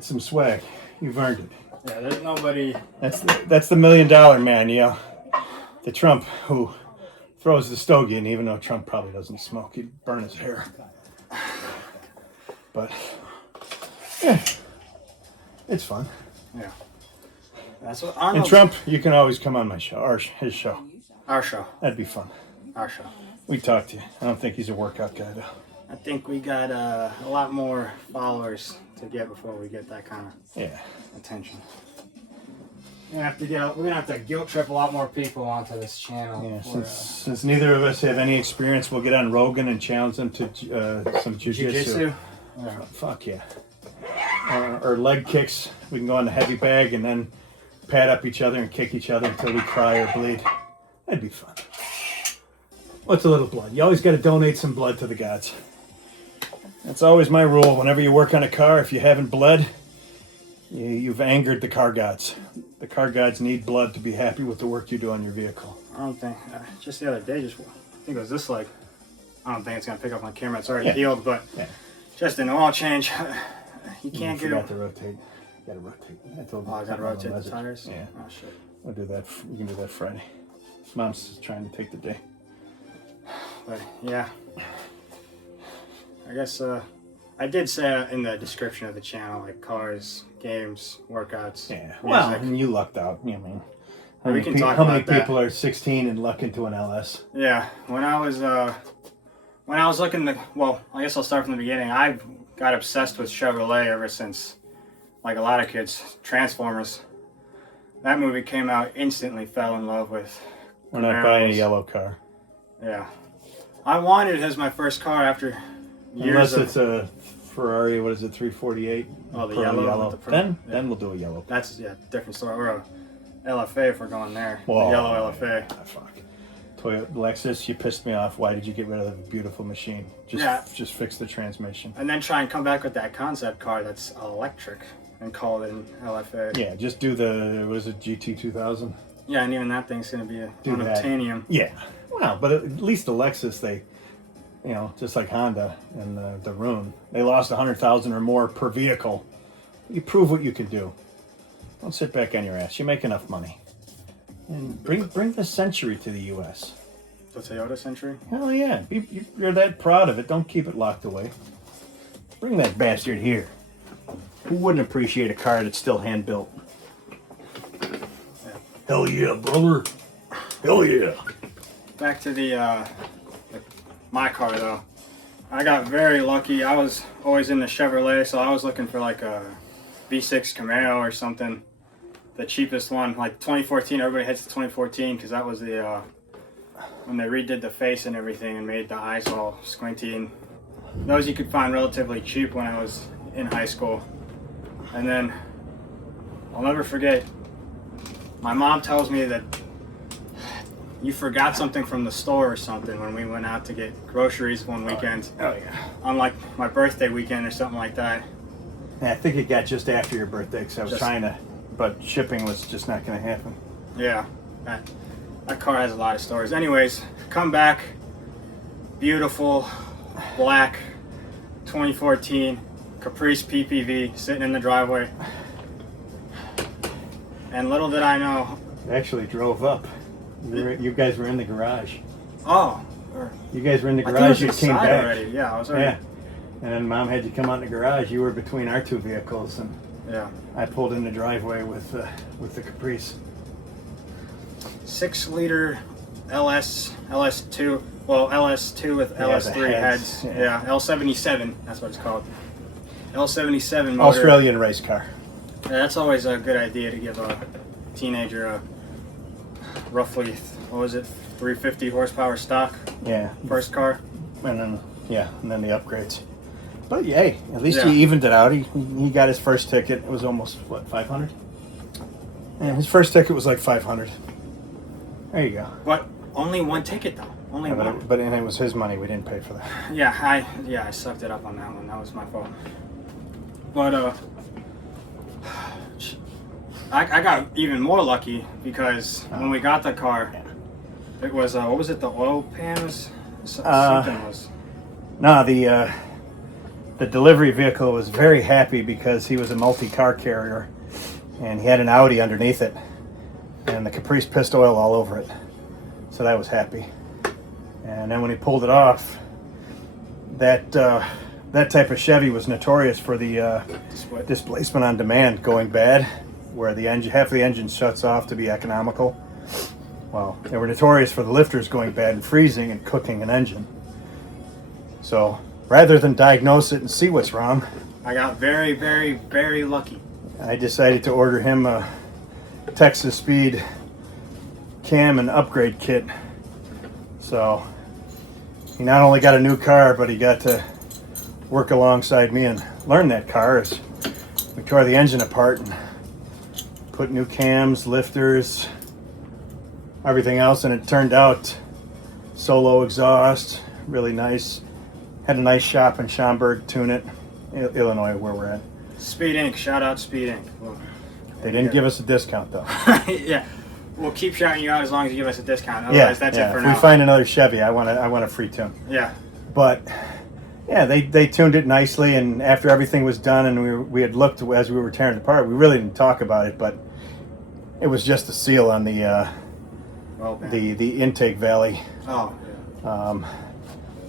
some swag. You've earned it. Yeah, there's nobody. That's the $1 million man, yeah. The Trump who throws the stogie, and even though Trump probably doesn't smoke, he'd burn his hair. But yeah, it's fun. Yeah. That's what Arnold. And Trump, you can always come on my show, or his show. Our show. That'd be fun. Our show. We talked to you. I don't think he's a workout guy, though. I think we got a lot more followers to get before we get that kind of attention. We're gonna have to guilt trip a lot more people onto this channel. Yeah, since neither of us have any experience, we'll get on Rogan and challenge them to some jiu-jitsu. Yeah. Fuck yeah. Or leg kicks. We can go on the heavy bag and then pat up each other and kick each other until we cry or bleed. That'd be fun. What's a little blood? You always got to donate some blood to the gods. That's always my rule. Whenever you work on a car, if you haven't bled, you've angered the car gods. The car gods need blood to be happy with the work you do on your vehicle. I don't think, just the other day, I think it was this leg. I don't think it's going to pick up on camera. It's already healed, but just an oil change. You can't get it. You forgot to rotate. You got to rotate. I told you. I got to rotate the tires? Yeah. Oh, shit. I'll do that. We can do that Friday. Mom's trying to take the day. But, yeah. I guess I did say in the description of the channel, like cars, games, workouts. Yeah. Music. Well, and you lucked out. You know, I mean, how many people are 16 and luck into an LS? Yeah. When I was looking to, well, I guess I'll start from the beginning. I got obsessed with Chevrolet ever since, like a lot of kids, Transformers. That movie came out, instantly fell in love with. We're not buying a yellow car. Yeah. I wanted it as my first car after years. Unless it's a Ferrari, what is it, 348? Oh, the yellow. Then we'll do a yellow. That's different story. Or a LFA if we're going there. Whoa, the yellow LFA. Fuck. Toyota Lexus, you pissed me off. Why did you get rid of the beautiful machine? Just fix the transmission. And then try and come back with that concept car that's electric and call it an LFA. Yeah, just do the, what is it, GT2000? Yeah, and even that thing's going to be on titanium. Yeah. Well, but at least the Lexus, they, you know, just like Honda and the Rune, they lost 100,000 or more per vehicle. You prove what you can do. Don't sit back on your ass. You make enough money. And bring the Century to the U.S. The Toyota Century? Hell yeah. You're that proud of it. Don't keep it locked away. Bring that bastard here. Who wouldn't appreciate a car that's still hand-built? Yeah. Hell yeah, brother. Hell yeah. Back to my car, though. I got very lucky. I was always in the Chevrolet, so I was looking for like a V6 Camaro or something. The cheapest one, like 2014. Everybody heads to 2014 because that was the when they redid the face and everything and made the eyes all squinty. And those you could find relatively cheap when I was in high school. And then I'll never forget, my mom tells me that you forgot something from the store or something when we went out to get groceries one weekend. Oh yeah. On like my birthday weekend or something like that. Yeah, I think it got just after your birthday because I was trying to, but shipping was just not going to happen. Yeah, that car has a lot of stories. Anyways, come back, beautiful, black, 2014 Caprice PPV sitting in the driveway. And little did I know. It actually drove up. You guys were in the garage. Oh. You guys were in the I garage. think You came back already. Yeah, I was already. Yeah. And then Mom had you come out in the garage. You were between our two vehicles, and Yeah. I pulled in the driveway with the Caprice. 6-liter LS2. Well, LS2 with Yeah, LS3 the heads. heads, Yeah, L77. That's what it's called. L77 motor. Australian race car. Yeah, that's always a good idea to give a teenager a roughly, what was it, 350 horsepower stock Yeah. first car. And then and then the upgrades. But yay, at least Yeah. he evened it out. He got his first ticket. It was almost what, 500? Yeah, his first ticket was like 500. There you go. But only one ticket though. Only Yeah, one. but it was his money. We didn't pay for that. Yeah, I sucked it up on that one. That was my fault. But I got even more lucky because when we got the car, it was what was it? The oil pan was something was. No, the delivery vehicle was very happy because he was a multi-car carrier, and he had an Audi underneath it, and the Caprice pissed oil all over it. So that was happy. And then when he pulled it off, that type of Chevy was notorious for the displacement on demand going bad, where the engine, half of the engine shuts off to be economical. Well, they were notorious for the lifters going bad and freezing and cooking an engine. So rather than diagnose it and see what's wrong, I got very, very, very lucky. I decided to order him a Texas Speed cam and upgrade kit. So he not only got a new car, but he got to work alongside me and learn that car as we tore the engine apart and put new cams, lifters, everything else, and it turned out solo exhaust, really nice. Had a nice shop in Schaumburg, tune it, Illinois, where we're at. Speed Inc. Shout out Speed Inc. Well, They didn't give us a discount though. Yeah, we'll keep shouting you out as long as you give us a discount. Otherwise, that's it for if now. we find another Chevy, I want a free tune. Yeah. But yeah, they tuned it nicely, and after everything was done and we had looked as we were tearing it apart, we really didn't talk about it, but it was just a seal on the intake valley. Oh. Yeah.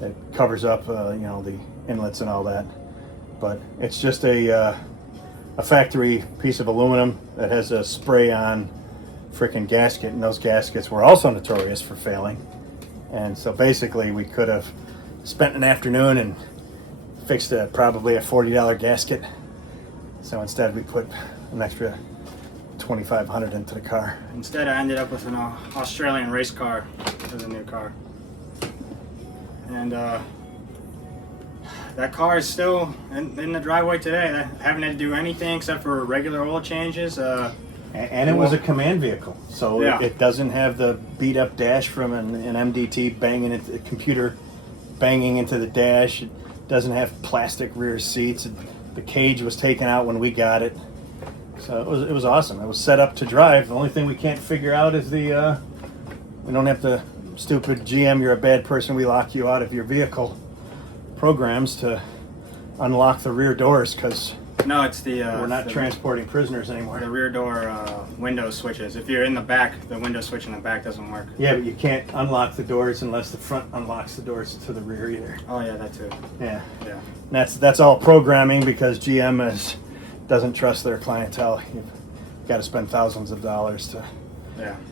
That covers up the inlets and all that. But it's just a factory piece of aluminum that has a spray-on freaking gasket, and those gaskets were also notorious for failing. And so basically we could have spent an afternoon and fixed probably a $40 gasket. So instead we put an extra $2,500 into the car. Instead, I ended up with an Australian race car as a new car. And that car is still in the driveway today. I haven't had to do anything except for regular oil changes. And it was a command vehicle, so Yeah. it doesn't have the beat up dash from an MDT banging into the computer, banging into the dash. It doesn't have plastic rear seats. The cage was taken out when we got it, so it was awesome. It was set up to drive. The only thing we can't figure out is we don't have the stupid GM, you're a bad person, we lock you out of your vehicle programs to unlock the rear doors, because No, it's the. We're not the, transporting prisoners anymore. The rear door window switches. If you're in the back, the window switch in the back doesn't work. Yeah, but you can't unlock the doors unless the front unlocks the doors to the rear either. Oh yeah, that too. Yeah. Yeah. And that's all programming because GM doesn't trust their clientele. You've got to spend thousands of dollars to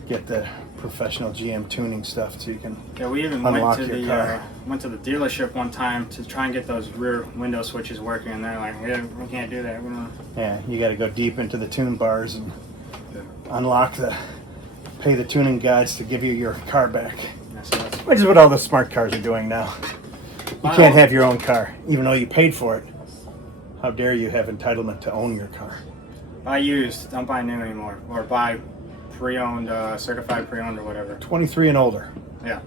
get the professional GM tuning stuff so you can we even unlock went to your the car. went to the dealership one time to try and get those rear window switches working, and they're like, we can't do that. We don't. Yeah, you got to go deep into the tune bars and pay the tuning guys to give you your car back. Which is what all the smart cars are doing now. You can't have your own car, even though you paid for it. How dare you have entitlement to own your car? Buy used, don't buy new anymore, or buy pre-owned, certified pre-owned or whatever. 23 and older. Yeah.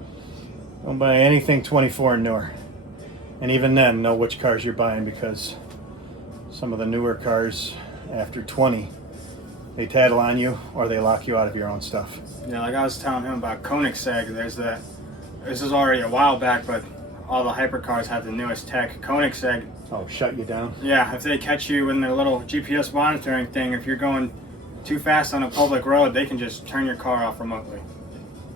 Don't buy anything 24 and newer. And even then, know which cars you're buying because some of the newer cars, after 20, they tattle on you or they lock you out of your own stuff. Yeah, like I was telling him about Koenigsegg, this is already a while back, but all the hypercars have the newest tech. Koenigsegg. Oh, shut you down? Yeah, if they catch you in their little GPS monitoring thing, if you're going too fast on a public road, they can just turn your car off remotely.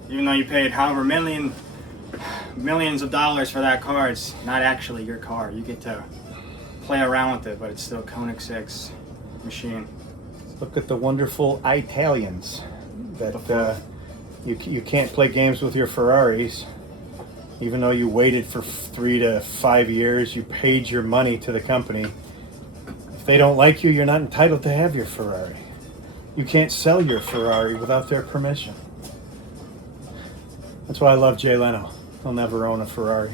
Even though you paid however millions of dollars for that car, it's not actually your car. You get to play around with it, but it's still Koenigsegg's machine. Look at the wonderful Italians that you can't play games with your Ferraris. Even though you waited for 3 to 5 years, you paid your money to the company. If they don't like you, you're not entitled to have your Ferrari. You can't sell your Ferrari without their permission. That's why I love Jay Leno. He'll never own a Ferrari.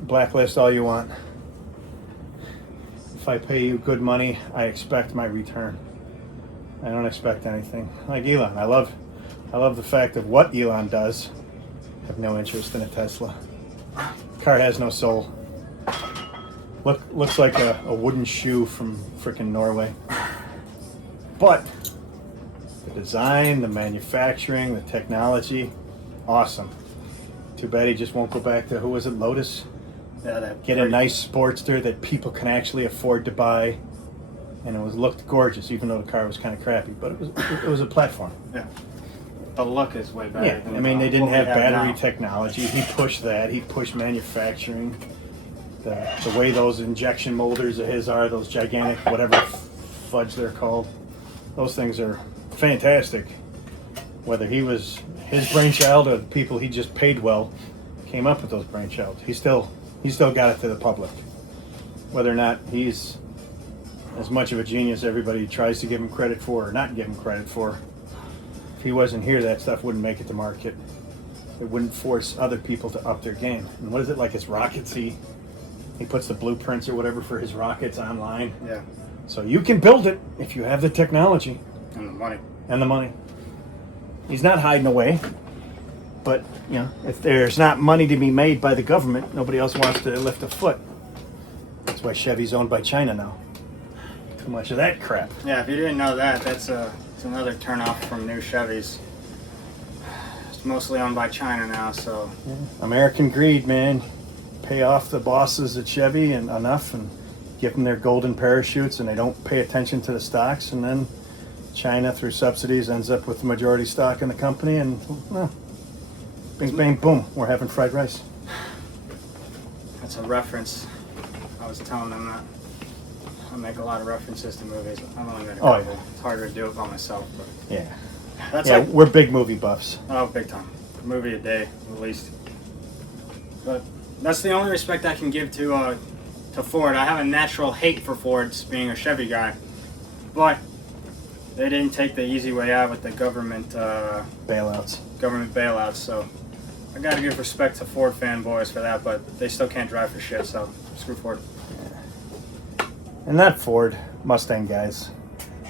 Blacklist all you want. If I pay you good money, I expect my return. I don't expect anything. Like Elon, I love the fact of what Elon does. I have no interest in a Tesla. Car has no soul. Looks like a wooden shoe from frickin' Norway. But the design, the manufacturing, the technology, awesome. Too bad he just won't go back to, who was it, Lotus? Yeah, Get a nice Sportster that people can actually afford to buy. And it looked gorgeous, even though the car was kind of crappy. But it was a platform. Yeah. The look is way better. Yeah, I mean, they didn't have battery technology. He pushed that. He pushed manufacturing. The way those injection molders of his are, those gigantic, whatever fudge they're called, those things are fantastic. Whether he was his brainchild or the people he just paid well came up with those brainchilds, he still got it to the public. Whether or not he's as much of a genius everybody tries to give him credit for or not give him credit for, if he wasn't here, that stuff wouldn't make it to market. It wouldn't force other people to up their game. And what is it, like his rockets? He puts the blueprints or whatever for his rockets online. Yeah. So you can build it if you have the technology. And the money. And the money. He's not hiding away. But, if there's not money to be made by the government, nobody else wants to lift a foot. That's why Chevy's owned by China now. Too much of that crap. Yeah, if you didn't know that, that's another turnoff from new Chevys. It's mostly owned by China now, so... Yeah. American greed, man. Pay off the bosses at Chevy and enough and give them their golden parachutes and they don't pay attention to the stocks, and then China, through subsidies, ends up with the majority stock in the company, and bing, bang, boom, we're having fried rice. That's a reference. I was telling them that I make a lot of references to movies. I've only made a couple. Oh, yeah. It's harder to do it by myself, but Yeah. that's Yeah, we're big movie buffs. Oh, big time. A movie a day, at least. But that's the only respect I can give to Ford. I have a natural hate for Fords, being a Chevy guy, but they didn't take the easy way out with the government bailouts. So I gotta give respect to Ford fanboys for that, but they still can't drive for shit. So screw Ford. Yeah. And not Ford, Mustang guys.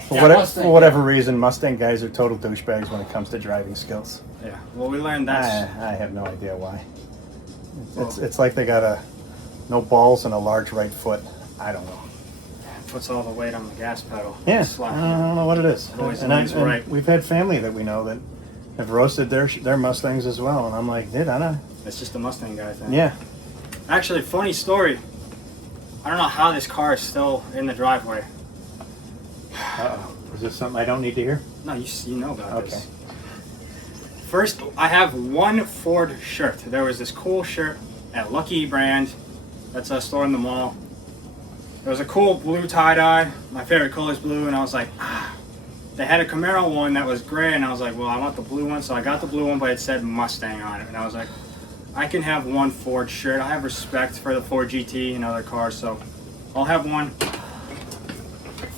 For whatever reason, Mustang guys are total douchebags when it comes to driving skills. Yeah. Well, we learned that. I have no idea why. It's like they got no balls and a large right foot. I don't know. Puts all the weight on the gas pedal. Yeah, I don't know what it is. Right. We've had family that we know that have roasted their Mustangs as well, and I'm like, dude, I don't. It's just a Mustang guy thing. Yeah. Actually, funny story. I don't know how this car is still in the driveway. Uh-oh. Is this something I don't need to hear? No, you know about Okay. this. First, I have one Ford shirt. There was this cool shirt at Lucky Brand. That's a store in the mall. There was a cool blue tie-dye. My favorite color is blue, and I was like, They had a Camaro one that was gray, and I was like, well, I want the blue one, so I got the blue one, but it said Mustang on it. And I was like, I can have one Ford shirt. I have respect for the Ford GT and other cars, so I'll have one.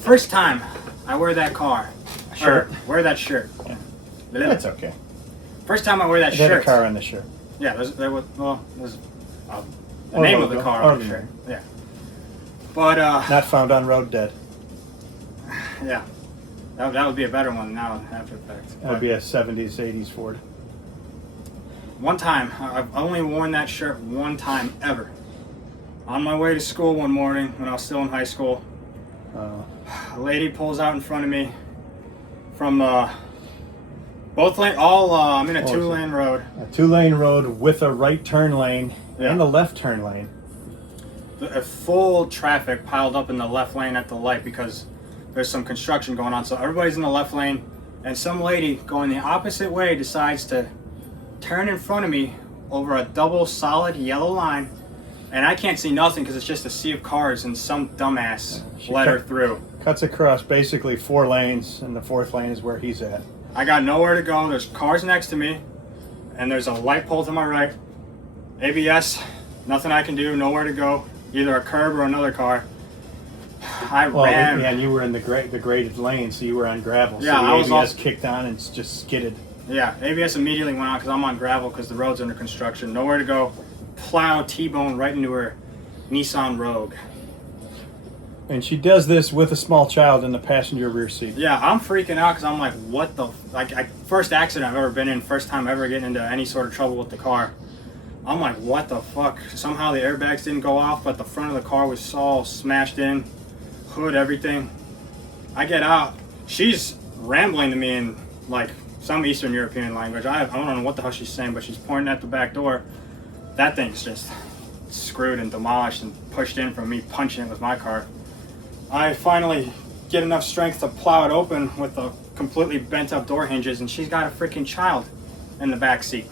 First time I wear that car. Shirt? Wear that shirt. Yeah. That's okay. First time I wear that Is that shirt. a car on the shirt? Yeah, there's the name of the car on the shirt. Yeah. But, Not found on road dead. yeah. That would be a better one now after the fact. That would be a 70s, 80s Ford. One time, I've only worn that shirt one time ever. On my way to school one morning when I was still in high school, a lady pulls out in front of me from both lane. I'm in a two-lane road. A two-lane road with a right turn lane Yeah. and a left turn lane. A full traffic piled up in the left lane at the light because there's some construction going on. So everybody's in the left lane, and some lady going the opposite way decides to turn in front of me over a double solid yellow line, and I can't see nothing because it's just a sea of cars, and some dumbass let her through. Cuts across basically 4 lanes, and the 4th lane is where he's at. I got nowhere to go. There's cars next to me, and there's a light pole to my right. ABS, nothing I can do, nowhere to go. Either a curb or another car. I ran. Yeah, and you were in the graded lane, so you were on gravel. Yeah, so I was ABS kicked on and just skidded. Yeah, ABS immediately went on because I'm on gravel because the road's under construction. Nowhere to go. Plow T-bone right into her Nissan Rogue. And she does this with a small child in the passenger rear seat. Yeah, I'm freaking out because I'm like, what the... first accident I've ever been in, first time ever getting into any sort of trouble with the car. I'm like, what the fuck? Somehow the airbags didn't go off, but the front of the car was all smashed in. Hood, everything. I get out. She's rambling to me in, like, some Eastern European language. I don't know what the hell she's saying, but she's pointing at the back door. That thing's just screwed and demolished and pushed in from me punching it with my car. I finally get enough strength to plow it open with the completely bent up door hinges, and she's got a freaking child in the back seat.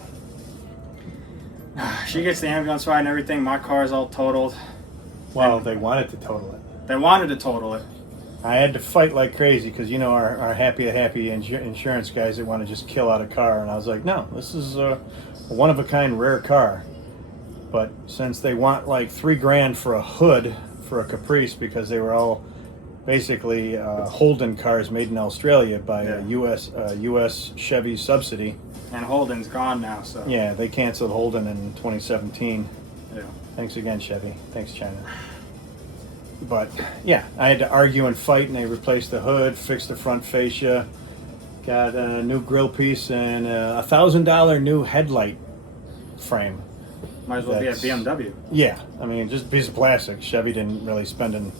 She gets the ambulance ride and everything. My car's all totaled. Well, they wanted to total it. They wanted to total it. I had to fight like crazy because, you know, our happy insurance guys that want to just kill out a car. And I was like, no, this is a one-of-a-kind rare car. But since they want like $3,000 for a hood for a Caprice because they were all basically Holden cars made in Australia by a U.S. Chevy subsidy. And Holden's gone now, so. Yeah, they canceled Holden in 2017. Yeah. Thanks again, Chevy. Thanks, China. But yeah, I had to argue and fight, and they replaced the hood, fixed the front fascia, got a new grill piece, and a $1,000 new headlight frame. Might as well be a BMW. Yeah, I mean, just a piece of plastic. Chevy didn't really spend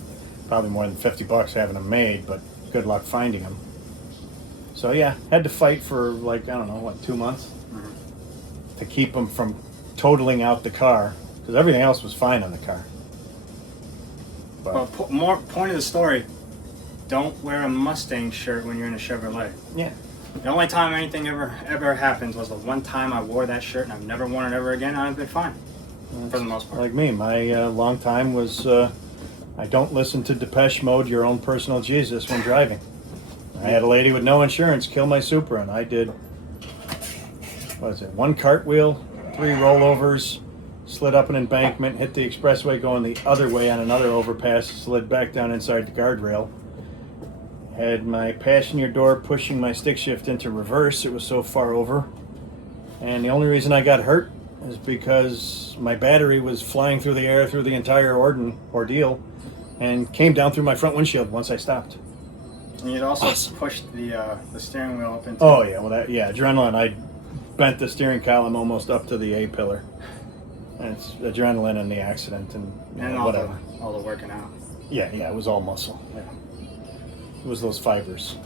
probably more than $50 having them made, but good luck finding them. So yeah, had to fight for like, I don't know, 2 months to keep them from totaling out the car, because everything else was fine on the car. But more point of the story, don't wear a Mustang shirt when you're in a Chevrolet. Yeah. The only time anything ever happened was the one time I wore that shirt, and I've never worn it ever again, and I've been fine. For the most part. Like me, my long time was, I don't listen to Depeche Mode, Your Own Personal Jesus, when driving. I had a lady with no insurance kill my Supra, and I did, 1 cartwheel, 3 rollovers, slid up an embankment, hit the expressway going the other way on another overpass, slid back down inside the guardrail. Had my passenger door pushing my stick shift into reverse. It was so far over. And the only reason I got hurt is because my battery was flying through the air through the entire ordeal and came down through my front windshield once I stopped. And you'd also pushed the steering wheel up into... Oh, yeah. Well, adrenaline. I bent the steering column almost up to the A-pillar. And it's adrenaline and the accident and whatever. All the working out. Yeah, it was all muscle. Yeah. It was those fibers.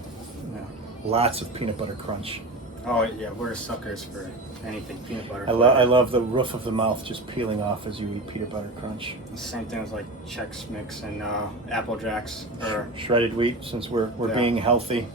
Yeah. Lots of peanut butter crunch. Oh yeah, we're suckers for anything peanut butter. I love the roof of the mouth just peeling off as you eat peanut butter crunch. The same thing with like Chex Mix and Apple Jacks or shredded wheat. Since we're being healthy,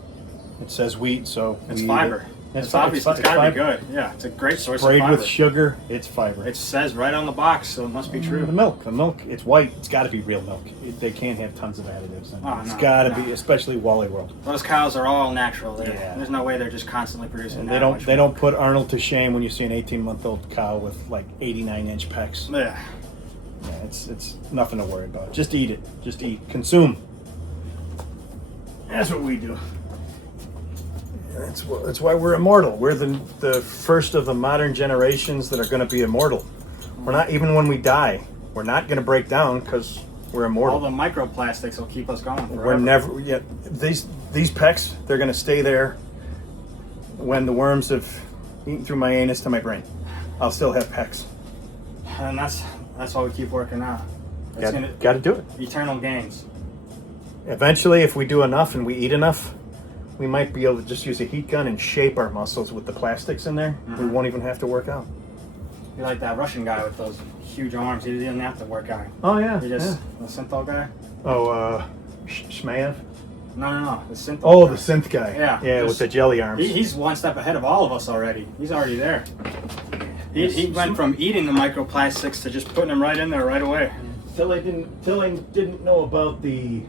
it says wheat, so it's fiber. It's obvious. It's gotta be good. Yeah, it's a great source of fiber. Sprayed with sugar, it's fiber. It says right on the box, so it must be true. The milk, it's white. It's got to be real milk. They can't have tons of additives in it. Oh, it's got to be, especially Wally World. Those cows are all natural. There's no way they're just constantly producing. And they don't put Arnold to shame when you see an 18-month-old cow with like 89-inch pecs. Yeah. Yeah, it's nothing to worry about. Just eat it. Just eat. Consume. That's what we do. That's why we're immortal. We're the first of the modern generations that are going to be immortal. We're not, even when we die, we're not going to break down because we're immortal. All the microplastics will keep us going forever. We're never. Yeah, these pecs, they're going to stay there when the worms have eaten through my anus to my brain. I'll still have pecs. And that's why we keep working out. Got to do it. Eternal gains. Eventually, if we do enough and we eat enough, we might be able to just use a heat gun and shape our muscles with the plastics in there. We won't even have to work out. You're like that Russian guy with those huge arms. He didn't have to work out. Oh, yeah. He just, the synthol guy? Oh, Shmaev? No. The synthol Oh, guy. the synth guy. Yeah. Yeah, with the jelly arms. He's one step ahead of all of us already. He's already there. He went from eating the microplastics to just putting them right in there right away. Till I didn't know about the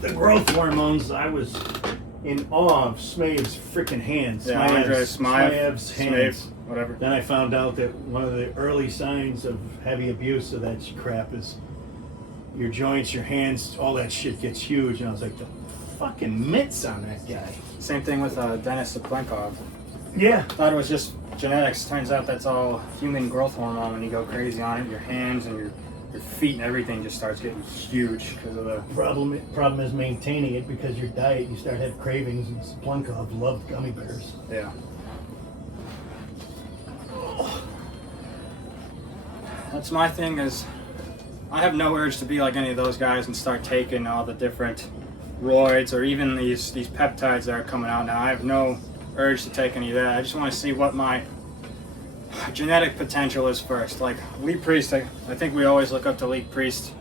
growth hormones, I was in awe of Smav's freaking hands. Yeah, Smav's hands. Whatever. Then I found out that one of the early signs of heavy abuse of that crap is your joints, your hands, all that shit gets huge. And I was like, the fucking mitts on that guy. Same thing with Denis Saplenkov. Yeah. Thought it was just genetics. Turns out that's all human growth hormone. When you go crazy on it, your hands and your feet and everything just starts getting huge because of the problem is maintaining it, because your diet, you start having cravings, and Saplenkov loved gummy bears. Yeah. That's my thing, is I have no urge to be like any of those guys and start taking all the different roids or even these peptides that are coming out now. I have no urge to take any of that. I just want to see what my genetic potential is first. Like Lee Priest, I think we always look up to Lee Priest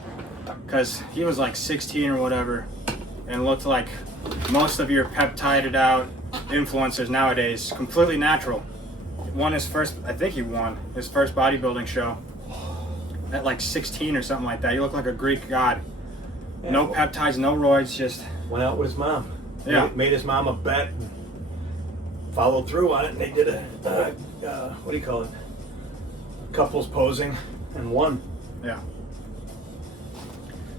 because he was like 16 or whatever and looked like most of your peptided out influencers nowadays, completely natural. I think he won his first bodybuilding show at like 16 or something like that. He looked like a Greek god. Yeah. No peptides, no roids, just went out with his mom. Yeah. Made his mom a bet, and followed through on it, and they did what do you call it? Couples posing, and won. Yeah.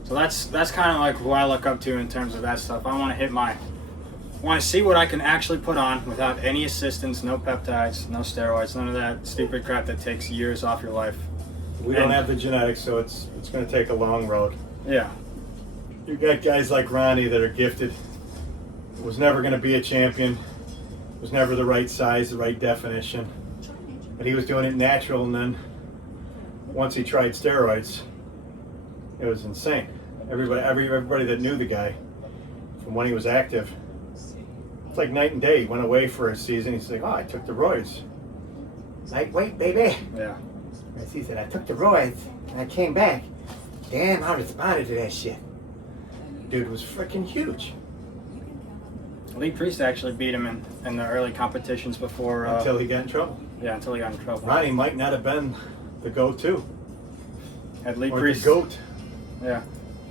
So that's kind of like who I look up to in terms of that stuff. I want to see what I can actually put on without any assistance, no peptides, no steroids, none of that stupid crap that takes years off your life. We don't have the genetics, so it's going to take a long road. Yeah. You got guys like Ronnie that are gifted. Was never going to be a champion. Was never the right size, the right definition. But he was doing it natural, and then once he tried steroids, it was insane. Everybody that knew the guy from when he was active, it's like night and day. He went away for a season. He's like, oh, I took the roids. Lightweight, baby. Yeah. He said, I took the roids and I came back. Damn, I responded to that shit. Dude was freaking huge. Lee Priest actually beat him in the early competitions before. Until he got in trouble. Yeah, until he got in trouble. Ronnie might not have been the go-to. Had Lee or Priest. the GOAT. Yeah.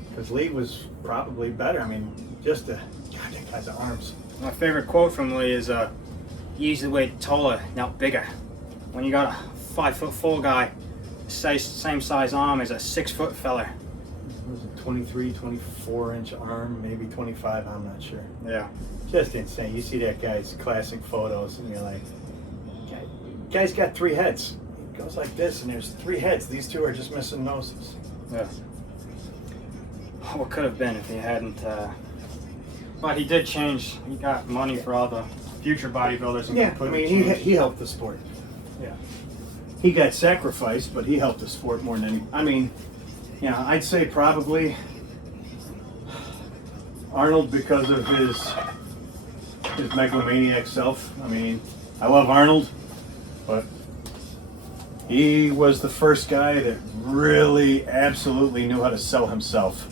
Because Lee was probably better. I mean, God, that guy's arms. My favorite quote from Lee is, "Use the word taller, not bigger." When you got a 5 foot 4 guy, same size arm as a 6 foot fella. Was it 23, 24 inch arm, maybe 25, I'm not sure. Yeah. Just insane. You see that guy's classic photos and you're like, guy's got 3 heads. He goes like this and there's 3 heads. These 2 are just missing noses. Yeah. What could have been if he hadn't, but he did change. He got money for all the future bodybuilders. And yeah, I mean, he helped the sport. Yeah. He got sacrificed, but he helped the sport more than any. I mean, yeah, I'd say probably Arnold because of his megalomaniac self. I mean, I love Arnold, but he was the first guy that really absolutely knew how to sell himself.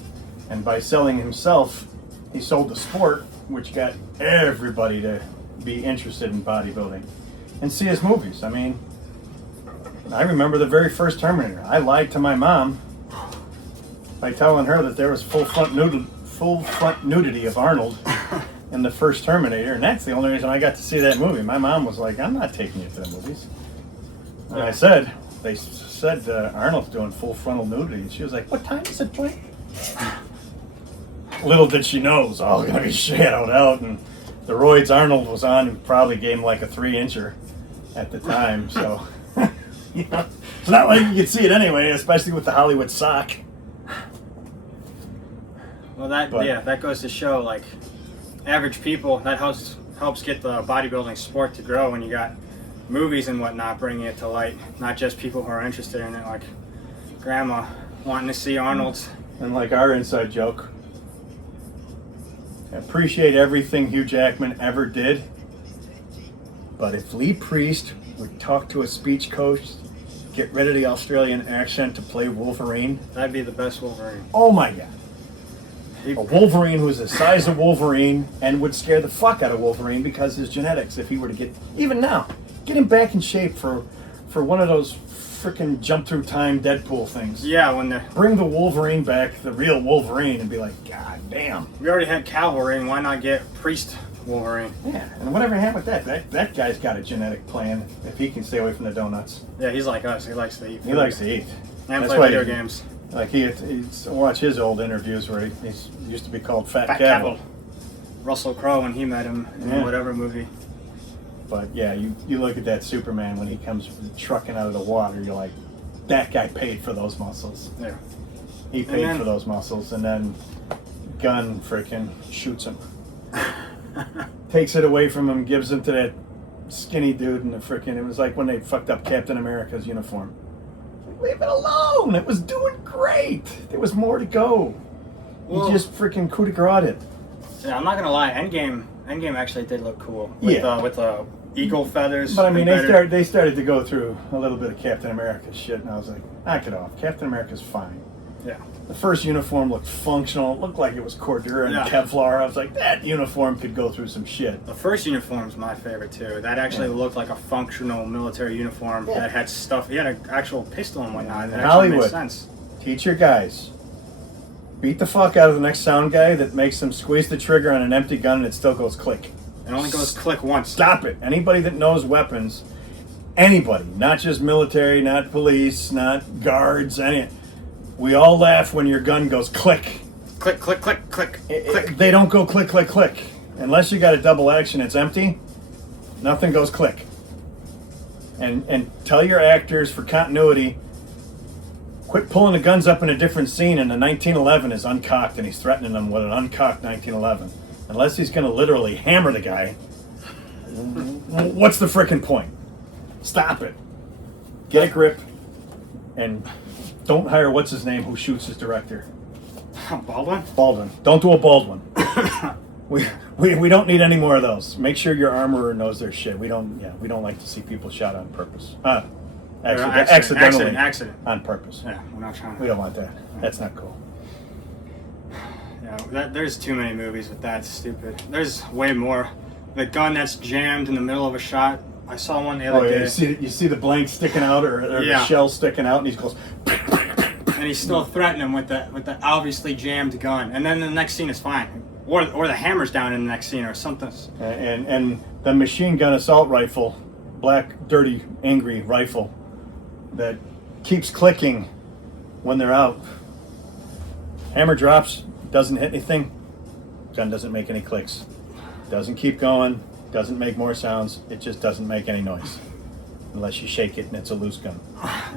And by selling himself, he sold the sport, which got everybody to be interested in bodybuilding and see his movies. I mean, I remember the very first Terminator. I lied to my mom by telling her that there was full front nudity of Arnold in the first Terminator, and that's the only reason I got to see that movie. My mom was like, "I'm not taking you to the movies." And I said, they said Arnold's doing full frontal nudity, and she was like, "What time is it play?" Little did she know it was all gonna be shadowed out, and the roids Arnold was on probably gave him like a 3-incher at the time. So, you know, it's not like you could see it anyway, especially with the Hollywood sock. Well, that goes to show, like, average people, that helps get the bodybuilding sport to grow when you got movies and whatnot bringing it to light, not just people who are interested in it, like Grandma wanting to see Arnold's. And like our inside joke, I appreciate everything Hugh Jackman ever did, but if Lee Priest would talk to a speech coach, get rid of the Australian accent to play Wolverine, That'd be the best Wolverine. oh my God. A Wolverine who's the size of Wolverine and would scare the fuck out of Wolverine because his genetics, if he were to get, even now, get him back in shape for one of those freaking jump through time Deadpool things. Yeah, when Bring the Wolverine back, the real Wolverine, and be like, God damn. we already had Wolverine, why not get Priest Wolverine? Yeah, and whatever happened with that guy's got a genetic plan if he can stay away from the donuts. Yeah, he's like us. He likes to eat. He likes to eat. And That's play why video games. Like he's watch his old interviews where he used to be called Fat Fat Cavill. Cavill. Russell Crowe when he met him in whatever movie. But yeah, you look at that Superman when he comes trucking out of the water, you're like, that guy paid for those muscles. Yeah. He paid for those muscles, and then Gunn freaking shoots him. Takes it away from him, gives him to that skinny dude in the freaking, it was like when they fucked up Captain America's uniform. Leave it alone. It was doing great. There was more to go. Well, he just freaking coup de grace it. Yeah, I'm not gonna lie. Endgame actually did look cool. With the eagle feathers. But I mean, they started to go through a little bit of Captain America shit, and I was like, knock it off. Captain America's fine. Yeah. The first uniform looked functional. It looked like it was Cordura and Kevlar. I was like, that uniform could go through some shit. The first uniform's my favorite too. That actually looked like a functional military uniform that had stuff. He had an actual pistol and whatnot. It actually Hollywood, made sense. teach your guys. Beat the fuck out of the next sound guy that makes them squeeze the trigger on an empty gun and it still goes click. It only goes click once. Stop it. Anybody that knows weapons, anybody, not just military, not police, not guards, we all laugh when your gun goes click. Click, click, click, click, click. They don't go click, click, click. Unless you got a double action, it's empty. Nothing goes click. And tell your actors for continuity, quit pulling the guns up in a different scene and the 1911 is uncocked and he's threatening them with an uncocked 1911. Unless he's going to literally hammer the guy, what's the frickin' point? Stop it. Get a grip and don't hire what's his name who shoots his director. Baldwin? Baldwin. Don't do a Baldwin. we don't need any more of those. Make sure your armorer knows their shit. We don't like to see people shot on purpose. Accidentally. Accident. On purpose. Yeah, we're not trying to. We don't want that. That's not cool. Yeah, there's too many movies with that. Stupid. There's way more. The gun that's jammed in the middle of a shot. I saw one the other day. You see the blank sticking out or the shell sticking out, and he goes. And he's still threatening him with the obviously jammed gun. And then the next scene is fine. Or the hammer's down in the next scene or something. And the machine gun assault rifle, black, dirty, angry rifle that keeps clicking when they're out. Hammer drops, doesn't hit anything, gun doesn't make any clicks. Doesn't keep going, doesn't make more sounds, it just doesn't make any noise. Unless you shake it and it's a loose gun.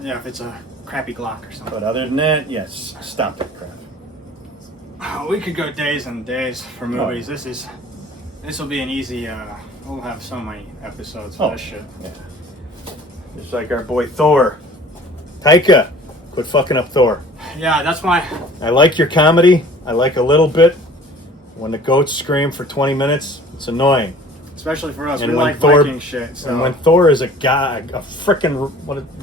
Yeah, if it's a crappy Glock or something. But other than that, yes, stop that crap. We could go days and days for movies. This will be an easy, we'll have so many episodes for this shit. Yeah. Just like our boy Thor. Taika, quit fucking up Thor. Yeah, that's why. I like your comedy. I like a little bit. When the goats scream for 20 minutes, it's annoying. Especially for us, And we when like Thor- Viking shit. So And when Thor is a god, a frickin'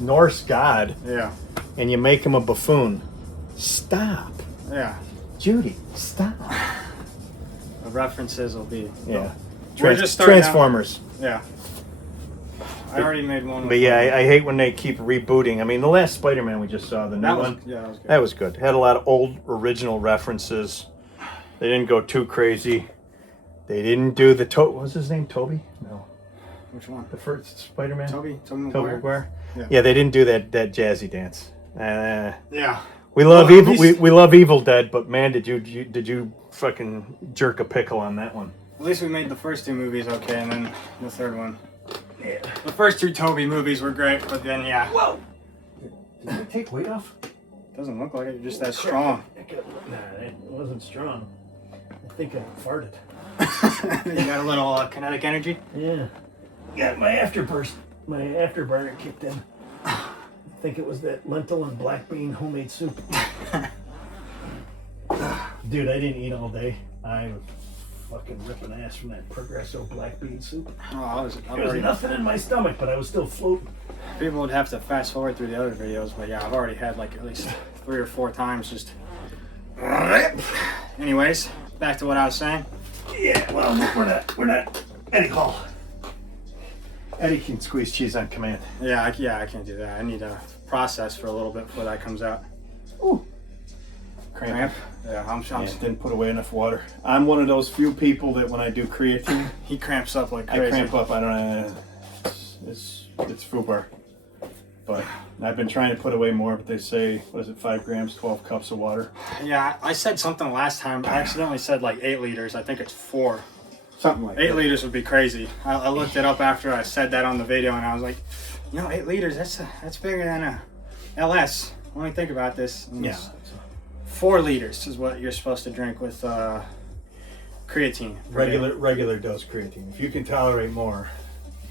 Norse god, yeah, and you make him a buffoon, stop. yeah, Judy, stop. the references will be Yeah. We're just starting out. Transformers. Yeah. I already made one. But yeah, I hate when they keep rebooting. I mean, the last Spider-Man we just saw, the new that was one, yeah, that was good. that was good. Had a lot of old original references. They didn't go too crazy. They didn't do the what was his name? Toby? No, Which one? the first Spider-Man. Toby Maguire. Maguire. Yeah, they didn't do that jazzy dance. Yeah. We love Well, at Evil. least- We love Evil Dead, but man, did you fucking jerk a pickle on that one? At least we made the first two movies okay, and then the third one. Yeah. The first two Toby movies were great, but then yeah, Whoa! Did we take weight off? doesn't look like it. You're just that strong. Nah, it wasn't strong. I think I farted. You got a little kinetic energy. Yeah. Got my afterburner kicked in. I think it was that lentil and black bean homemade soup. Dude, I didn't eat all day. I was fucking ripping ass from that Progresso black bean soup. Oh, There was nothing in my stomach, but I was still floating. People would have to fast forward through the other videos, but yeah, I've already had like at least 3 or 4 times just. Anyways, back to what I was saying. Yeah, well, we're not Eddie Hall. Eddie can squeeze cheese on command. Yeah, I can't do that. I need to process for a little bit before that comes out. Ooh. Cramp? Yeah, I'm Yeah, didn't put away enough water. I'm one of those few people that when I do creatine, He cramps up like I crazy. cramp up. I don't know. It's FUBAR. But I've been trying to put away more, but they say, what is it, 5 grams, 12 cups of water? Yeah, I said something last time. I accidentally said like 8 liters. I think it's 4. Something like 8 that. liters would be crazy. I looked it up after I said that on the video, and I was like, 8 liters, that's bigger than a LS. When we think about this. And Yeah. it's 4 liters is what you're supposed to drink with creatine. Regular dose creatine. If you can tolerate more,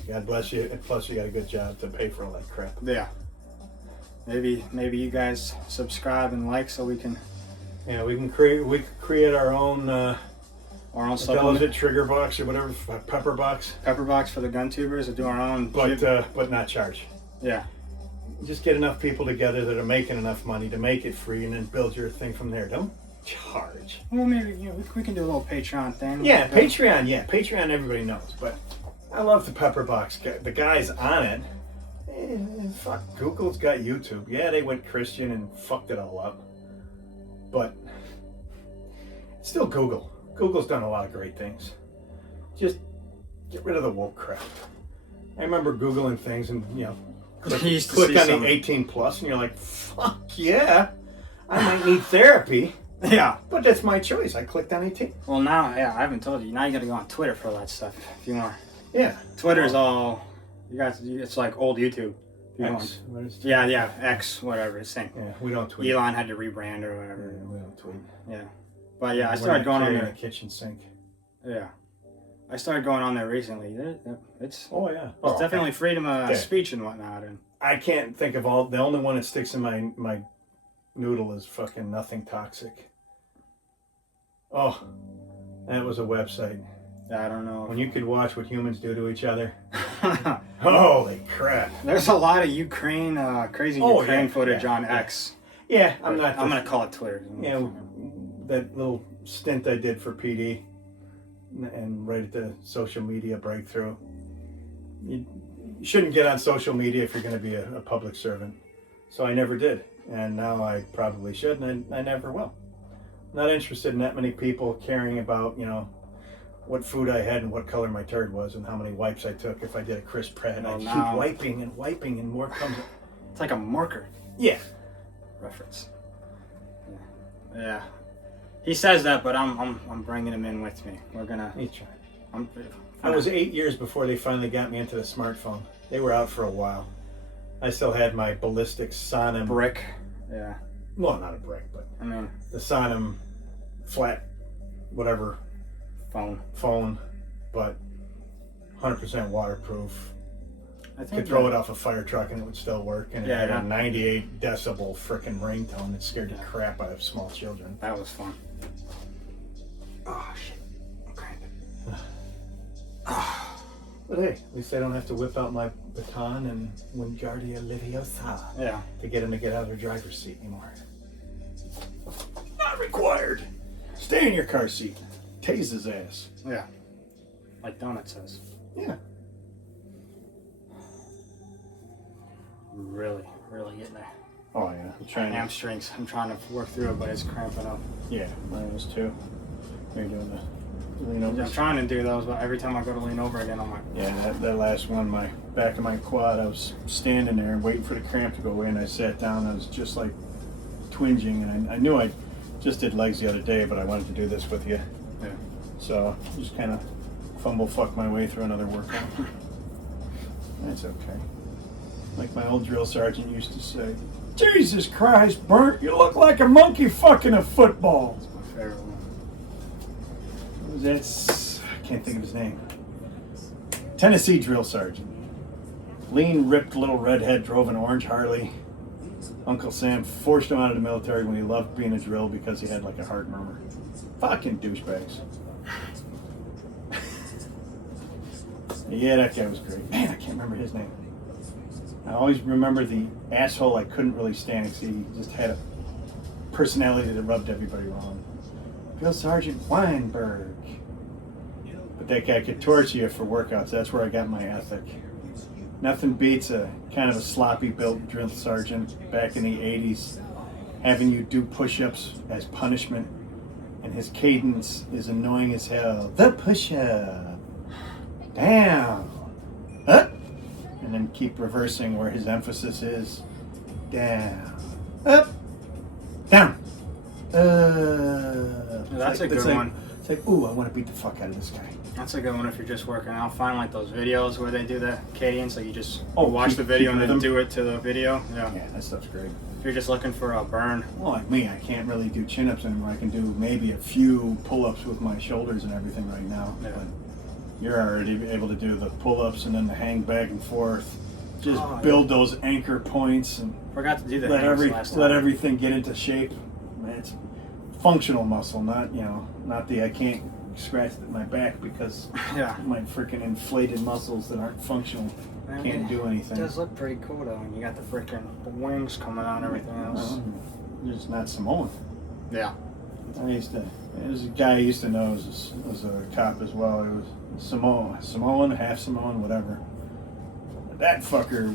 God bless you. And plus, you got a good job to pay for all that crap. Yeah. Maybe you guys subscribe and like so we can Yeah, we can create our own. our own What is supplement. it? Trigger box or whatever, pepper box. Pepper box for the gun tubers or do our own. But not charge. Yeah. Just get enough people together that are making enough money to make it free, and then build your thing from there. Don't charge. Well, maybe we can do a little Patreon thing. Yeah, Patreon. Yeah, Patreon. Everybody knows, but I love the pepper box. The guys on it. Fuck, Google's got YouTube. Yeah, they went Christian and fucked it all up, but it's still Google. Google's done a lot of great things. Just get rid of the woke crap. I remember Googling things and click on the 18 plus and you're like, fuck yeah, I might need therapy. Yeah. But that's my choice. I clicked on 18. Well, now, yeah, I haven't told you. Now you got to go on Twitter for all that stuff if you want. Yeah. Twitter's all it's like old YouTube. If you want. X. What is it? Yeah, X, whatever, it's same. Yeah, we don't tweet. Elon had to rebrand or Yeah, whatever. we don't tweet. Yeah. But yeah, I We're started not going on carrying there. a kitchen sink. Yeah. I started going on there recently. It's Oh yeah. definitely freedom of Okay. speech and whatnot. And I can't think of all. The only one that sticks in my noodle is fucking Nothing Toxic. Oh, that was a website. I don't know. When you could watch what humans do to each other. Holy crap. There's a lot of Ukraine, crazy Ukraine footage on yeah. X. Yeah, I'm not. I'm gonna call it Twitter. Yeah, that little stint I did for PD, and right at the social media breakthrough. You shouldn't get on social media if you're going to be a public servant. So I never did, and now I probably should, and I never will. Not interested in that many people caring about what food I had and what color my turd was and how many wipes I took if I did a Chris Pratt. Well, I now- keep wiping and more comes. It's like a marker Yeah. reference. Yeah. He says that, but I'm bringing him in with me. We're gonna. He's trying. I'm. I was 8 years before they finally got me into the smartphone. They were out for a while. I still had my ballistic Sonim brick. Yeah. Well, not a brick, but I mean, the Sonim flat, whatever phone. But 100% waterproof. I think Could throw it off a fire truck and it would still work. And it Yeah, had yeah. a 98 decibel frickin' ringtone that scared the crap out of small children. That was fun. Oh shit! I'm cramping. hey, at least I don't have to whip out my baton and Wingardia Leviosa Yeah. to get him to get out of their driver's seat anymore. Not required. Stay in your car seat. Tase his ass. Yeah. Like Donut says. Yeah. Really getting there. Oh yeah, I'm trying. Hamstrings. I'm trying to work through it, but it's cramping up. Yeah, mine is too. Are you doing the lean over? I'm trying to do those, but every time I go to lean over again, I'm like, Yeah, that last one, my back of my quad, I was standing there and waiting for the cramp to go away, and I sat down. I was just like twinging, and I knew I just did legs the other day, but I wanted to do this with you. yeah. So just kind of fuck my way through another workout. That's okay. Like my old drill sergeant used to say, Jesus Christ, Bert, you look like a monkey fucking a football. It's my favorite one. That's, I can't think of his name. Tennessee drill sergeant. Lean, ripped little redhead, drove an orange Harley. Uncle Sam forced him out of the military when he loved being a drill because he had like a heart murmur. Fucking douchebags. Yeah, that guy was great. Man, I can't remember his name. I always remember the asshole I couldn't really stand because he just had a personality that rubbed everybody wrong. Drill Sergeant Weinberg. But that guy could torture you for workouts. That's where I got my ethic. Nothing beats a kind of a sloppy built drill sergeant back in the 80s having you do push-ups as punishment, and his cadence is annoying as hell. The push-up. Down. Up. And then keep reversing where his emphasis is. Down. Up. Down. That's a good one. It's like, ooh, I want to beat the fuck out of this guy. That's a good one if you're just working out. Find like those videos where they do the cadence, like you just watch keep- the video keep and then rhythm. do it to the video. Yeah. Yeah, that stuff's great. If you're just looking for a burn. Well, like me, I can't really do chin-ups anymore. I can do maybe a few pull-ups with my shoulders and everything right now. Yeah. But you're already able to do the pull-ups and then the hang back and forth. Just Oh, build those anchor points and Forgot to do the let hangs last let time. everything get into shape. It's functional muscle, not not the I can't scratch my back because Yeah. my freaking inflated muscles that aren't functional can't do It anything. does look pretty cool though, and you got the freaking wings coming out and everything else. It's not Samoan. Yeah. There's a guy I used to know was a cop as well. It was Samoan, half Samoan, whatever. That fucker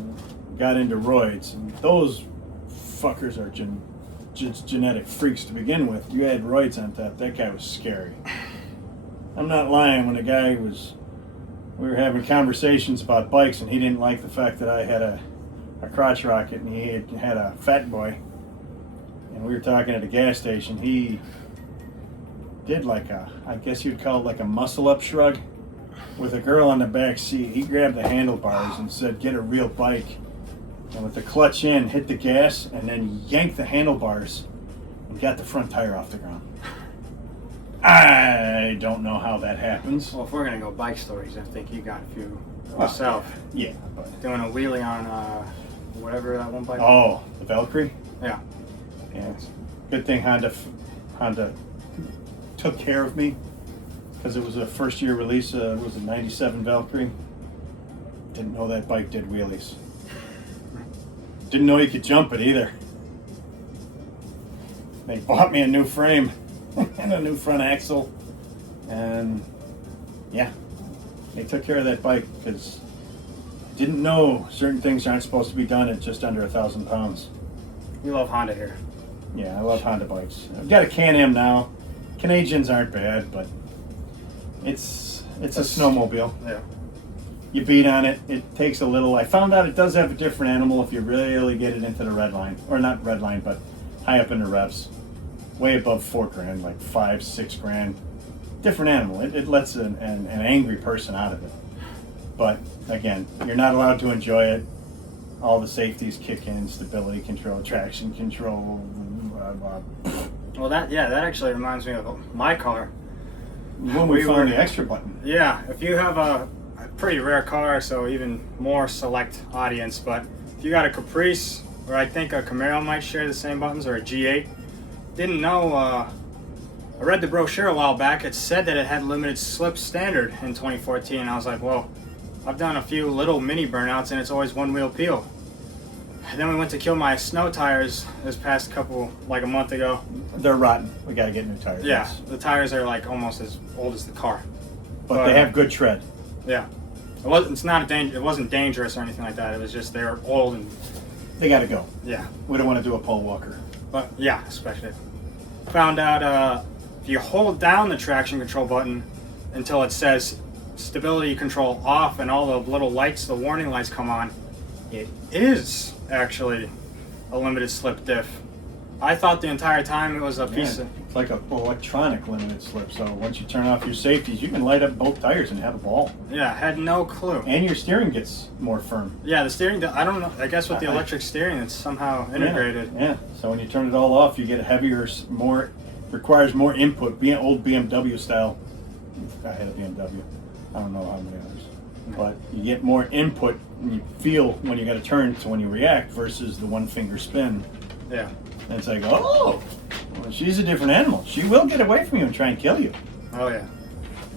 got into roids, and those fuckers are genetic freaks to begin with. You had roids on top, that guy was scary. I'm not lying. When we were having conversations about bikes, and he didn't like the fact that I had a crotch rocket, and he had a fat boy, and we were talking at a gas station. He did like I guess you'd call it like a muscle up shrug with a girl on the back seat. He grabbed the handlebars and said, get a real bike. And with the clutch in, hit the gas, and then yanked the handlebars and got the front tire off the ground. I don't know how that happens. Well, if we're gonna go bike stories, I think you got a few yourself. Yeah, but Doing a wheelie on whatever that one bike. oh, the Valkyrie? Yeah. Yeah, it's good thing Honda took care of me because it was a first year release. It was a 97 Valkyrie. Didn't know that bike did wheelies. Didn't know you could jump it either. They bought me a new frame and a new front axle, and yeah, they took care of that bike because didn't know certain things aren't supposed to be done at just under 1,000 pounds. You love Honda here. Yeah, I love Honda bikes. I've got a Can-Am now. Canadians aren't bad, but it's a snowmobile. Yeah. You beat on it, it takes a little. I found out it does have a different animal if you really get it into the red line. Or not red line, but high up in the revs. Way above $4,000, like $5-6,000. Different animal. It lets an angry person out of it. But again, you're not allowed to enjoy it. All the safeties kick in, stability control, traction control. Well, that actually reminds me of my car. When we found the extra button. Yeah, if you have a pretty rare car, so even more select audience, but if you got a Caprice, or I think a Camaro might share the same buttons, or a G8, didn't know, I read the brochure a while back, it said that it had limited slip standard in 2014, I was like, well, I've done a few little mini burnouts, and it's always one wheel peel. And then we went to kill my snow tires this past like a month ago. They're rotten. We got to get new tires. Yeah, the tires are like almost as old as the car. But they have good tread. Yeah, it wasn't dangerous or anything like that. It was just they're old and they got to go. Yeah, we don't want to do a pole walker. But yeah, especially found out if you hold down the traction control button until it says stability control off and all the little lights, the warning lights come on, it is actually a limited slip diff. I thought the entire time it was a piece of... It's like an electronic limited slip, so once you turn off your safeties, you can light up both tires and have a ball. Yeah, had no clue. And your steering gets more firm. Yeah, the steering, I don't know, I guess with the electric steering, it's somehow integrated. Yeah, so when you turn it all off, you get heavier, requires more input, being old BMW style. I had a BMW. I don't know how many others. But you get more input and you feel when you got to turn to when you react versus the one finger spin. Yeah. And it's like, oh, well, she's a different animal. She will get away from you and try and kill you. Oh yeah,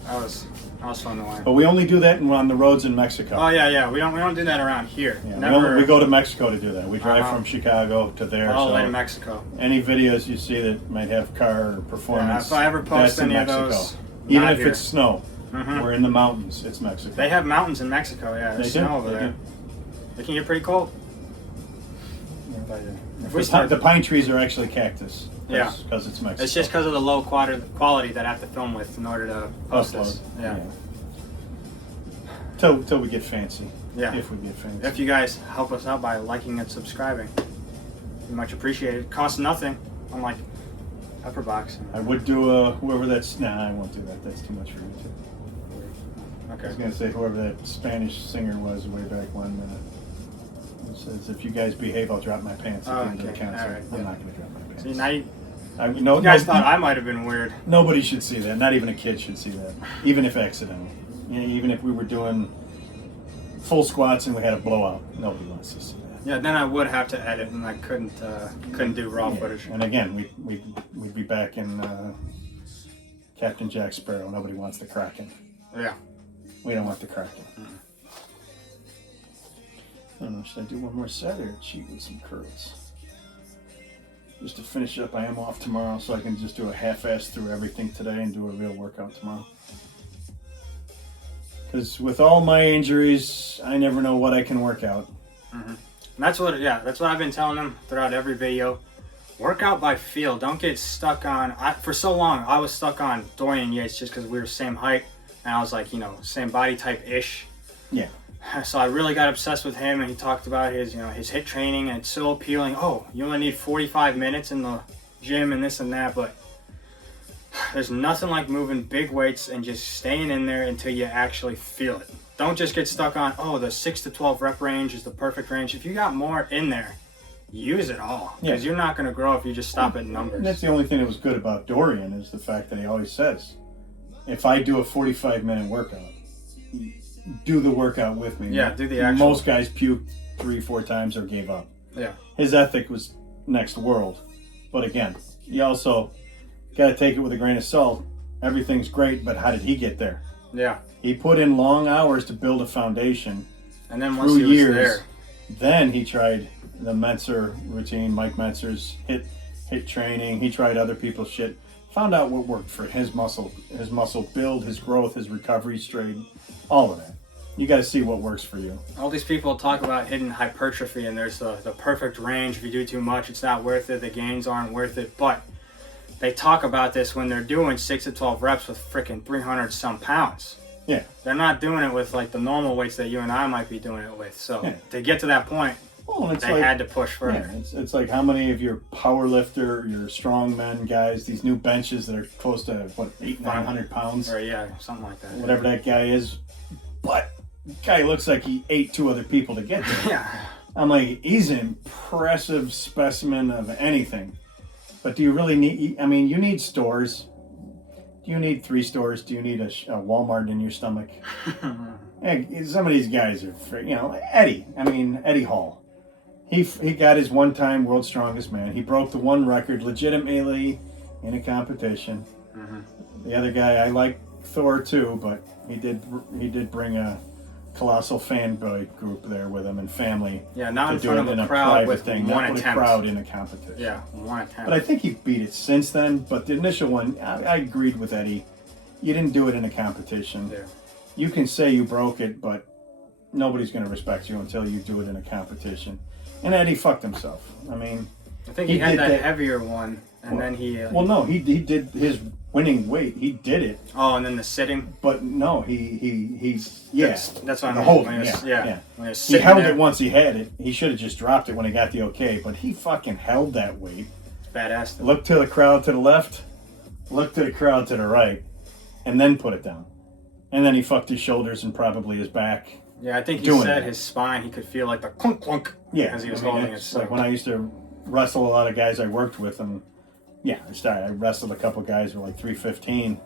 that was fun to learn. But we only do that on the roads in Mexico. Oh yeah. We don't do that around here. Yeah, Never. we go to Mexico to do that. We drive from Chicago to there. All the way so to Mexico. Any videos you see that might have car or performance, if I ever post that's in any of Mexico. those, Even if here. it's snow, we're in the mountains. It's Mexico. They have mountains in Mexico. Yeah, there's snow over there. It can get pretty cold. The pine trees are actually cactus. Yeah, because it's Mexico. It's just because of the low quality that I have to film with in order to post this. Yeah. Till we get fancy. Yeah. If we get fancy. If you guys help us out by liking and subscribing, we much appreciate it. It costs nothing, unlike Pepperbox. I would do whoever that's. Nah, I won't do that. That's too much for YouTube. Okay. I was gonna say whoever that Spanish singer was way back when. It says, if you guys behave, I'll drop my pants at the end of the concert. All right, I'm not going to drop my pants. See, now you you guys thought I might have been weird. Nobody should see that. Not even a kid should see that. Even if accidental. Even if we were doing full squats and we had a blowout. Nobody wants to see that. Yeah, then I would have to edit, and I couldn't do raw footage. And again, we'd be back in Captain Jack Sparrow. Nobody wants the Kraken. Yeah. We don't want the Kraken. I don't know, should I do one more set or cheat with some curls? Just to finish up, I am off tomorrow, so I can just do a half-ass through everything today and do a real workout tomorrow. Because with all my injuries, I never know what I can work out. Mm-hmm. That's what I've been telling them throughout every video. Work out by feel. Don't get stuck on. For so long, I was stuck on Dorian Yates just because we were same height, and I was like, same body type-ish. Yeah. So I really got obsessed with him, and he talked about his HIIT training, and it's so appealing. Oh, you only need 45 minutes in the gym and this and that, but there's nothing like moving big weights and just staying in there until you actually feel it. Don't just get stuck on, the 6 to 12 rep range is the perfect range. If you got more in there, use it all, because you're not going to grow if you just stop at numbers. And that's the only thing that was good about Dorian is the fact that he always says, if I do a 45-minute workout, do the workout with me. Yeah, do the actual. Most guys puked 3-4 times or gave up. Yeah. His ethic was next world. But again, you also got to take it with a grain of salt. Everything's great, but how did he get there? Yeah. He put in long hours to build a foundation. And then once he was there. Then he tried the Mentzer routine, Mike Mentzer's HIIT training. He tried other people's shit. Found out what worked for his muscle build, his growth, his recovery straight, all of that. You got to see what works for you. All these people talk about hidden hypertrophy, and there's the perfect range. If you do too much, it's not worth it. The gains aren't worth it. But they talk about this when they're doing 6 to 12 reps with freaking 300 some pounds. Yeah. They're not doing it with like the normal weights that you and I might be doing it with. So to get to that point, they had to push further. Yeah, it's like how many of your power lifter, your strongmen guys, these new benches that are close to 800-900 pounds, or something like that. Whatever that guy is, but the guy looks like he ate 2 other people to get there. Yeah. I'm like, he's an impressive specimen of anything. But do you really need? I mean, you need stores. Do you need 3 stores? Do you need a Walmart in your stomach? Hey, some of these guys are, Eddie Hall. He got his one-time world's strongest man. He broke the one record legitimately in a competition. Mm-hmm. The other guy, I like Thor too, but he did bring a colossal fanboy group there with him and family. Yeah, not in to do front it of in a crowd private with thing, one not with a attempt. crowd in a competition. Yeah, one attempt. But I think he beat it since then. But the initial one, I agreed with Eddie. You didn't do it in a competition. Yeah. You can say you broke it, but nobody's going to respect you until you do it in a competition. And Eddie fucked himself. I mean, I think he had that heavier one, and then he. Well, no, he did his winning weight. He did it. Oh, and then the sitting. But no, he's yeah. That's what I the mean. holding. When he was, Yeah. When he was He sitting held there. it once he had it. He should have just dropped it when he got the okay. But he fucking held that weight. It's badass. Though. Looked to the crowd to the left, looked to the crowd to the right, and then put it down. And then he fucked his shoulders and probably his back. Yeah, I think he doing said it. his spine. He could feel like the clunk clunk. Yeah, as he was I mean, holding it. it's So. like when I used to wrestle a lot of guys I worked with, and yeah, I wrestled a couple guys who were like 315,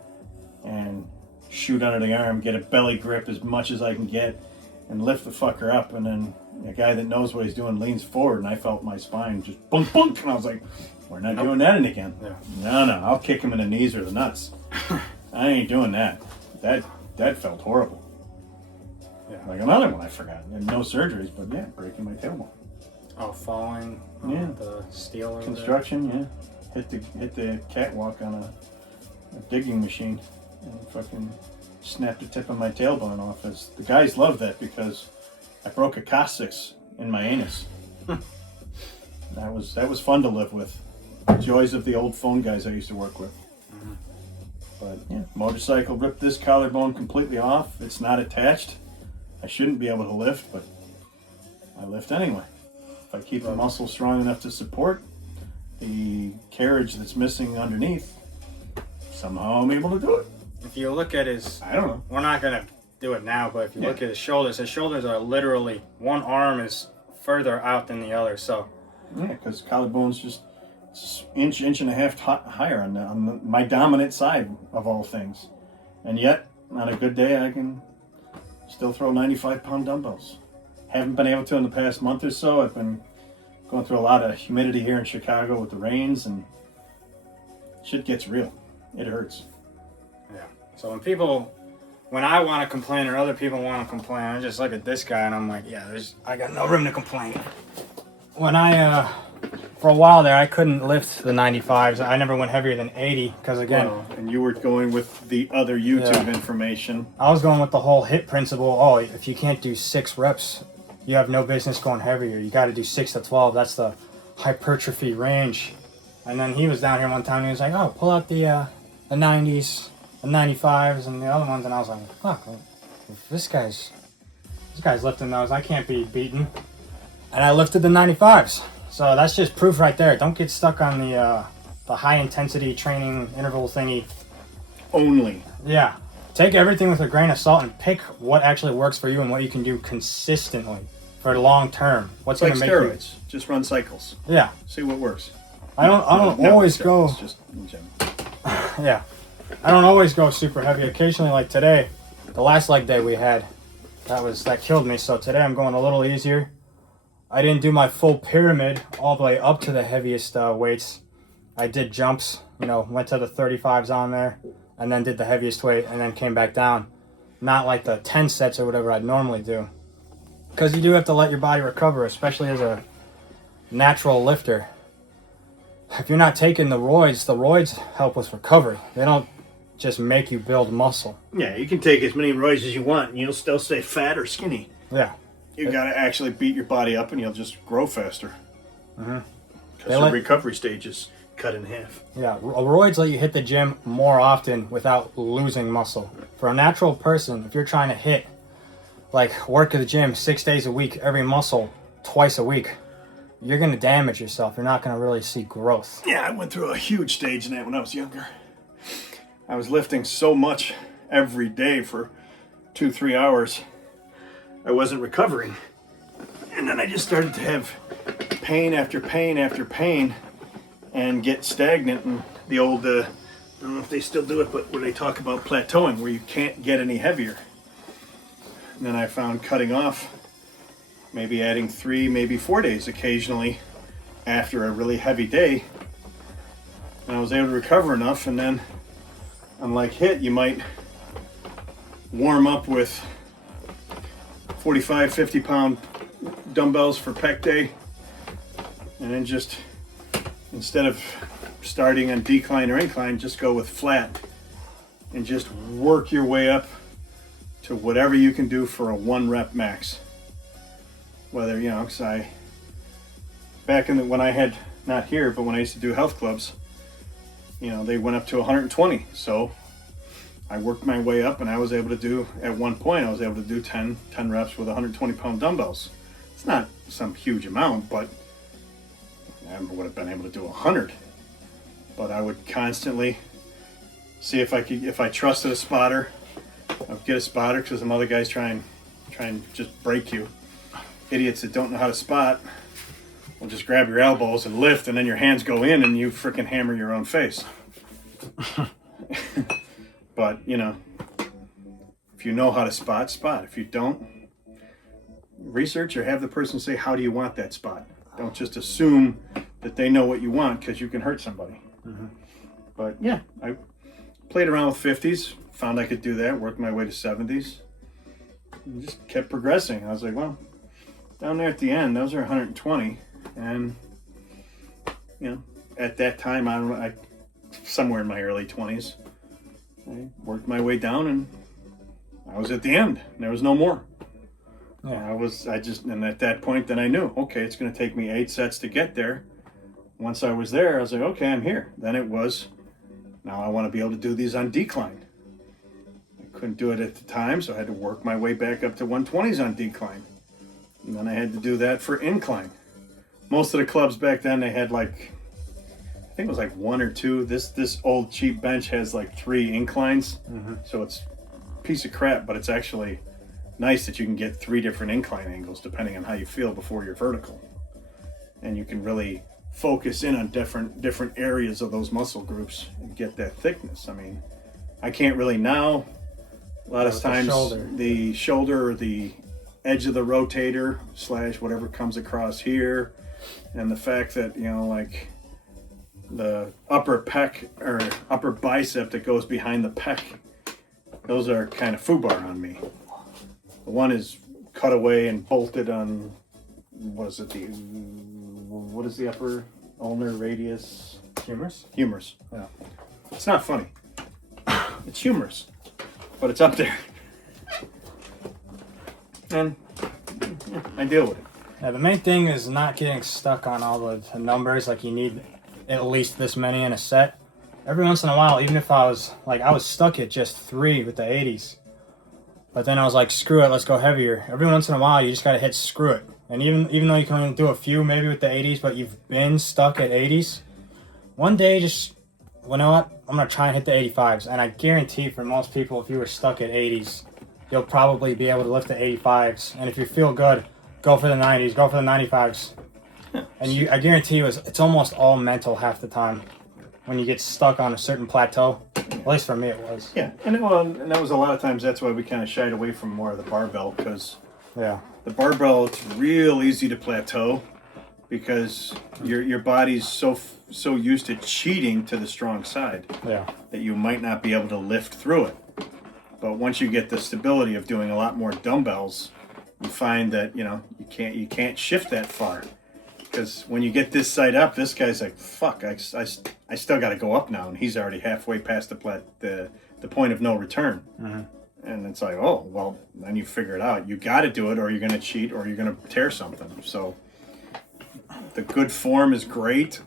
and shoot under the arm, get a belly grip as much as I can get, and lift the fucker up, and then a guy that knows what he's doing leans forward, and I felt my spine just bunk bunk, and I was like, we're not doing that again. Yeah. No, I'll kick him in the knees or the nuts. I ain't doing that. That felt horrible. Yeah. Like another one I forgot. And no surgeries, but yeah, breaking my tailbone. Oh, falling. Yeah. The steel. Over Construction, yeah. Hit the catwalk on a digging machine and fucking snapped the tip of my tailbone off. The guys love that because I broke a coccyx in my anus. That was fun to live with. Joys of the old phone guys I used to work with. Mm-hmm. But yeah, motorcycle ripped this collarbone completely off. It's not attached. I shouldn't be able to lift, but I lift anyway. If I keep the muscle strong enough to support the carriage that's missing underneath, somehow I'm able to do it. If you look at his, I don't know. we're not gonna do it now, but if you look at his shoulders are literally, one arm is further out than the other. So Yeah, because collarbone's just inch and a half higher on my dominant side of all things. And yet, on a good day, I can still throw 95-pound dumbbells. Haven't been able to in the past month or so. I've been going through a lot of humidity here in Chicago with the rains, and shit gets real. It hurts. yeah. So when I want to complain or other people want to complain, I just look at this guy and I'm like, yeah, I got no room to complain. When for a while there, I couldn't lift the 95s. I never went heavier than 80 because again, And you were going with the other YouTube information. I was going with the whole HIIT principle. Oh, if you can't do 6 reps, you have no business going heavier. You got to do 6 to 12. That's the hypertrophy range. And then he was down here one time and he was like, oh, pull out the 90s, the 95s, and the other ones. And I was like, fuck, if this guy's lifting those, I can't be beaten. And I lifted the 95s. So that's just proof right there. Don't get stuck on the high intensity training interval thingy. Only. Yeah. Take everything with a grain of salt and pick what actually works for you and what you can do consistently for the long term. What's It's going like to make steroids. Just run cycles. you? Yeah. See what works. I don't always go. It's just in general. Yeah. I don't always go super heavy. Occasionally, like today, the last leg day we had, that killed me. So today I'm going a little easier. I didn't do my full pyramid all the way up to the heaviest weights. I did jumps, went to the 35s on there, and then did the heaviest weight, and then came back down. Not like the 10 sets or whatever I'd normally do. Because you do have to let your body recover, especially as a natural lifter. If you're not taking the roids help with recovery. They don't just make you build muscle. Yeah, you can take as many roids as you want and you'll still stay fat or skinny. Yeah. You gotta actually beat your body up and you'll just grow faster. Mm-hmm. Because the recovery stage is cut in half. Yeah, roids let you hit the gym more often without losing muscle. For a natural person, if you're trying to hit, like work at the gym 6 days a week, every muscle twice a week, you're going to damage yourself. You're not going to really see growth. Yeah, I went through a huge stage in that when I was younger. I was lifting so much every day for 2-3 hours. I wasn't recovering. And then I just started to have pain after pain after pain and get stagnant. And the old, I don't know if they still do it, but where they talk about plateauing, where you can't get any heavier. And then I found cutting off, maybe adding 3, maybe 4 days occasionally after a really heavy day. And I was able to recover enough, and then unlike HIIT, you might warm up with 45, 50-pound dumbbells for pec day. And then just, instead of starting on decline or incline, just go with flat. And just work your way up to whatever you can do for a 1 rep max. Whether, you know, because back in when I had, not here, but when I used to do health clubs, you know, they went up to 120. So I worked my way up, and I was able to do, at one point, I was able to do 10 reps with 120-pound dumbbells. It's not some huge amount, but I would have been able to do 100. But I would constantly see if I trusted a spotter, I'd get a spotter, because some other guys try and just break you. Idiots that don't know how to spot will just grab your elbows and lift, and then your hands go in and you freaking hammer your own face. But, you know, if you know how to spot. If you don't, research or have the person say, how do you want that spot? Don't just assume that they know what you want, because you can hurt somebody. Mm-hmm. But yeah, I played around with 50s, found I could do that, worked my way to 70s, and just kept progressing. I was like, well, down there at the end, those are 120, and you know, at that time, I somewhere in my early 20s, I worked my way down, and I was at the end. And there was no more. Yeah, and at that point, then I knew, okay, it's going to take me 8 sets to get there. Once I was there, I was like, okay, I'm here. Then it was, now I want to be able to do these on decline. I couldn't do it at the time, so I had to work my way back up to 120s on decline. And then I had to do that for incline. Most of the clubs back then, they had like, I think it was like 1 or 2. This old cheap bench has like 3 inclines. Mm-hmm. So it's a piece of crap, but it's actually nice that you can get 3 different incline angles depending on how you feel before you're vertical. And you can really focus in on different areas of those muscle groups and get that thickness. I mean, I can't really now. A lot of times the shoulder or the edge of the rotator / whatever comes across here, and the fact that, you know, like the upper pec or upper bicep that goes behind the pec, those are kind of foobar on me. The one is cut away and bolted on, what is the upper ulnar radius? Humerus? Humerus. Yeah. It's not funny. It's humorous, but it's up there. And yeah, I deal with it. Yeah, the main thing is not getting stuck on all the numbers, like you need at least this many in a set. Every once in a while, even if I was stuck at just 3 with the 80s. But then I was like, screw it, let's go heavier. Every once in a while, you just gotta hit screw it. And even though you can only do a few maybe with the 80s, but you've been stuck at 80s, one day just, you know what, I'm gonna try and hit the 85s. And I guarantee for most people, if you were stuck at 80s, you'll probably be able to lift the 85s. And if you feel good, go for the 90s, go for the 95s. And I guarantee you, it's almost all mental half the time when you get stuck on a certain plateau. At least for me it was. Yeah, and that was a lot of times, that's why we kind of shied away from more of the barbell, because yeah, the barbell, it's real easy to plateau because your body's so used to cheating to the strong side, yeah, that you might not be able to lift through it. But once you get the stability of doing a lot more dumbbells, you find that, you know, you can't shift that far. Because when you get this side up, this guy's like, fuck, I still got to go up now, and he's already halfway past the point of no return. Mm-hmm. And it's like, oh, well, then you figure it out. You got to do it, or you're going to cheat, or you're going to tear something. So the good form is great.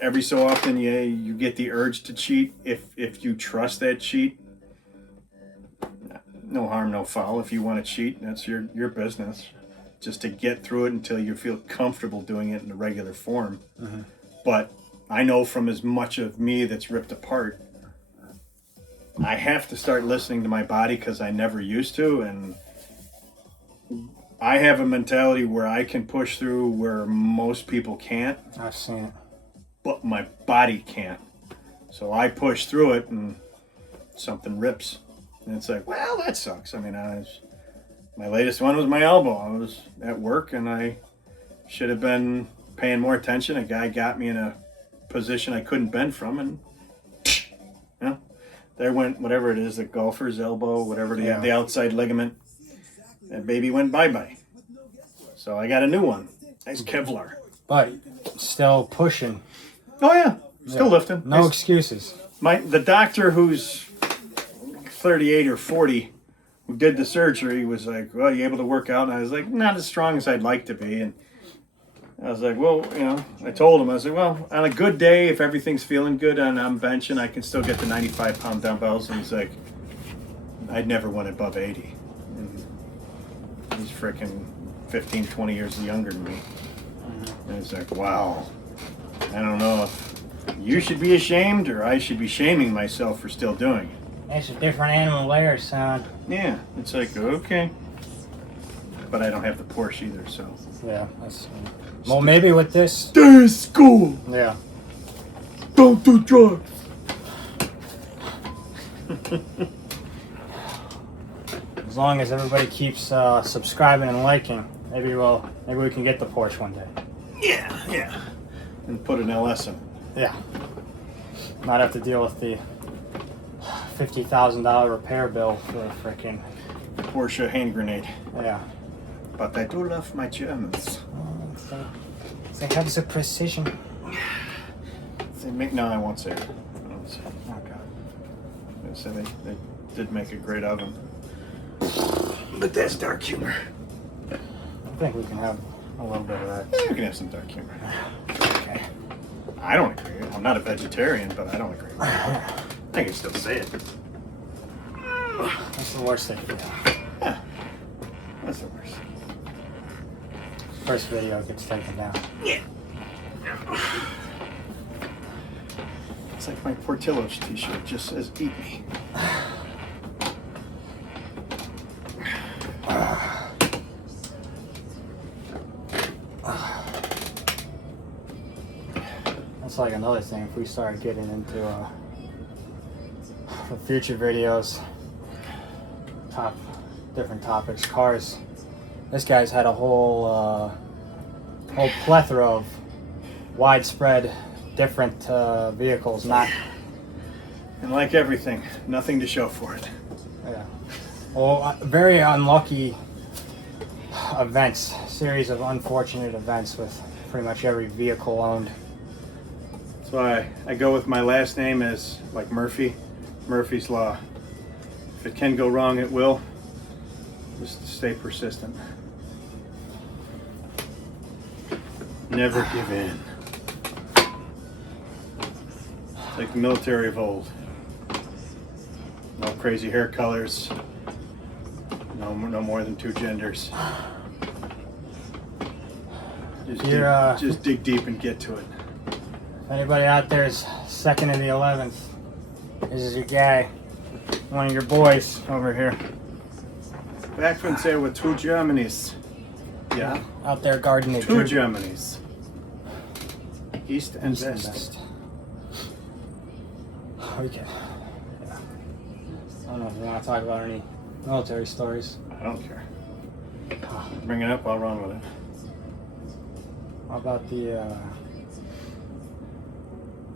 Every so often, you get the urge to cheat. If you trust that cheat, no harm, no foul. If you want to cheat, that's your business. Just to get through it until you feel comfortable doing it in the regular form. Mm-hmm. But I know from as much of me that's ripped apart, I have to start listening to my body, because I never used to, and I have a mentality where I can push through where most people can't. I've seen it. But my body can't. So I push through it and something rips. And it's like, well, that sucks. I mean, my latest one was my elbow. I was at work and I should have been paying more attention. A guy got me in a position I couldn't bend from, and you know, there went whatever it is, the golfer's elbow, whatever, the outside ligament. That baby went bye-bye. So I got a new one. Nice Kevlar. But still pushing. Oh yeah, still lifting. No excuses. The doctor who's 38 or 40 who did the surgery was like, well, you able to work out? And I was like, not as strong as I'd like to be. And I was like, well, I told him, I was like, well, on a good day, if everything's feeling good and I'm benching, I can still get the 95-pound dumbbells. And he's like, I'd never went above 80. And he's freaking 15, 20 years younger than me. And it's like, wow, I don't know if you should be ashamed or I should be shaming myself for still doing it. It's a different animal there, son. Yeah, it's like, okay. But I don't have the Porsche either, so. Yeah, that's... Well, maybe with this... Stay in school! Yeah. Don't do drugs! As long as everybody keeps subscribing and liking, maybe we can get the Porsche one day. Yeah. And put an LS in it. Yeah. Not have to deal with the $50,000 repair bill for a freaking Porsche hand grenade. Yeah. But I do love my Germans. They have the precision. No, I won't say it. Oh God. So they did make a great oven. But that's dark humor. I think we can have a little bit of that. Yeah, we can have some dark humor. Okay. I don't agree. I'm not a vegetarian, but I don't agree. I can still say it. That's the worst thing. Yeah. That's the worst. First video gets taken down. Yeah. It's like my Portillo's t-shirt just says eat me. That's like another thing. If we start getting into the future videos, different topics, cars. This guy's had a whole plethora of widespread different vehicles. Not. And like everything, nothing to show for it. Yeah. Well, very unlucky events. Series of unfortunate events with pretty much every vehicle owned. That's why I go with my last name as like Murphy. Murphy's Law. If it can go wrong, it will. Just stay persistent. Never give in. It's like the military of old. No crazy hair colors. No more than 2 genders. Just dig deep and get to it. If anybody out there is 2nd of the 11th, this is your guy. One of your boys over here. Back from there with 2 Germanys. Yeah. Out there guarding the 2 Germanys. East and West. Okay. Yeah. I don't know if you want to talk about any military stories. I don't care. Bring it up, I'll run with it. How about the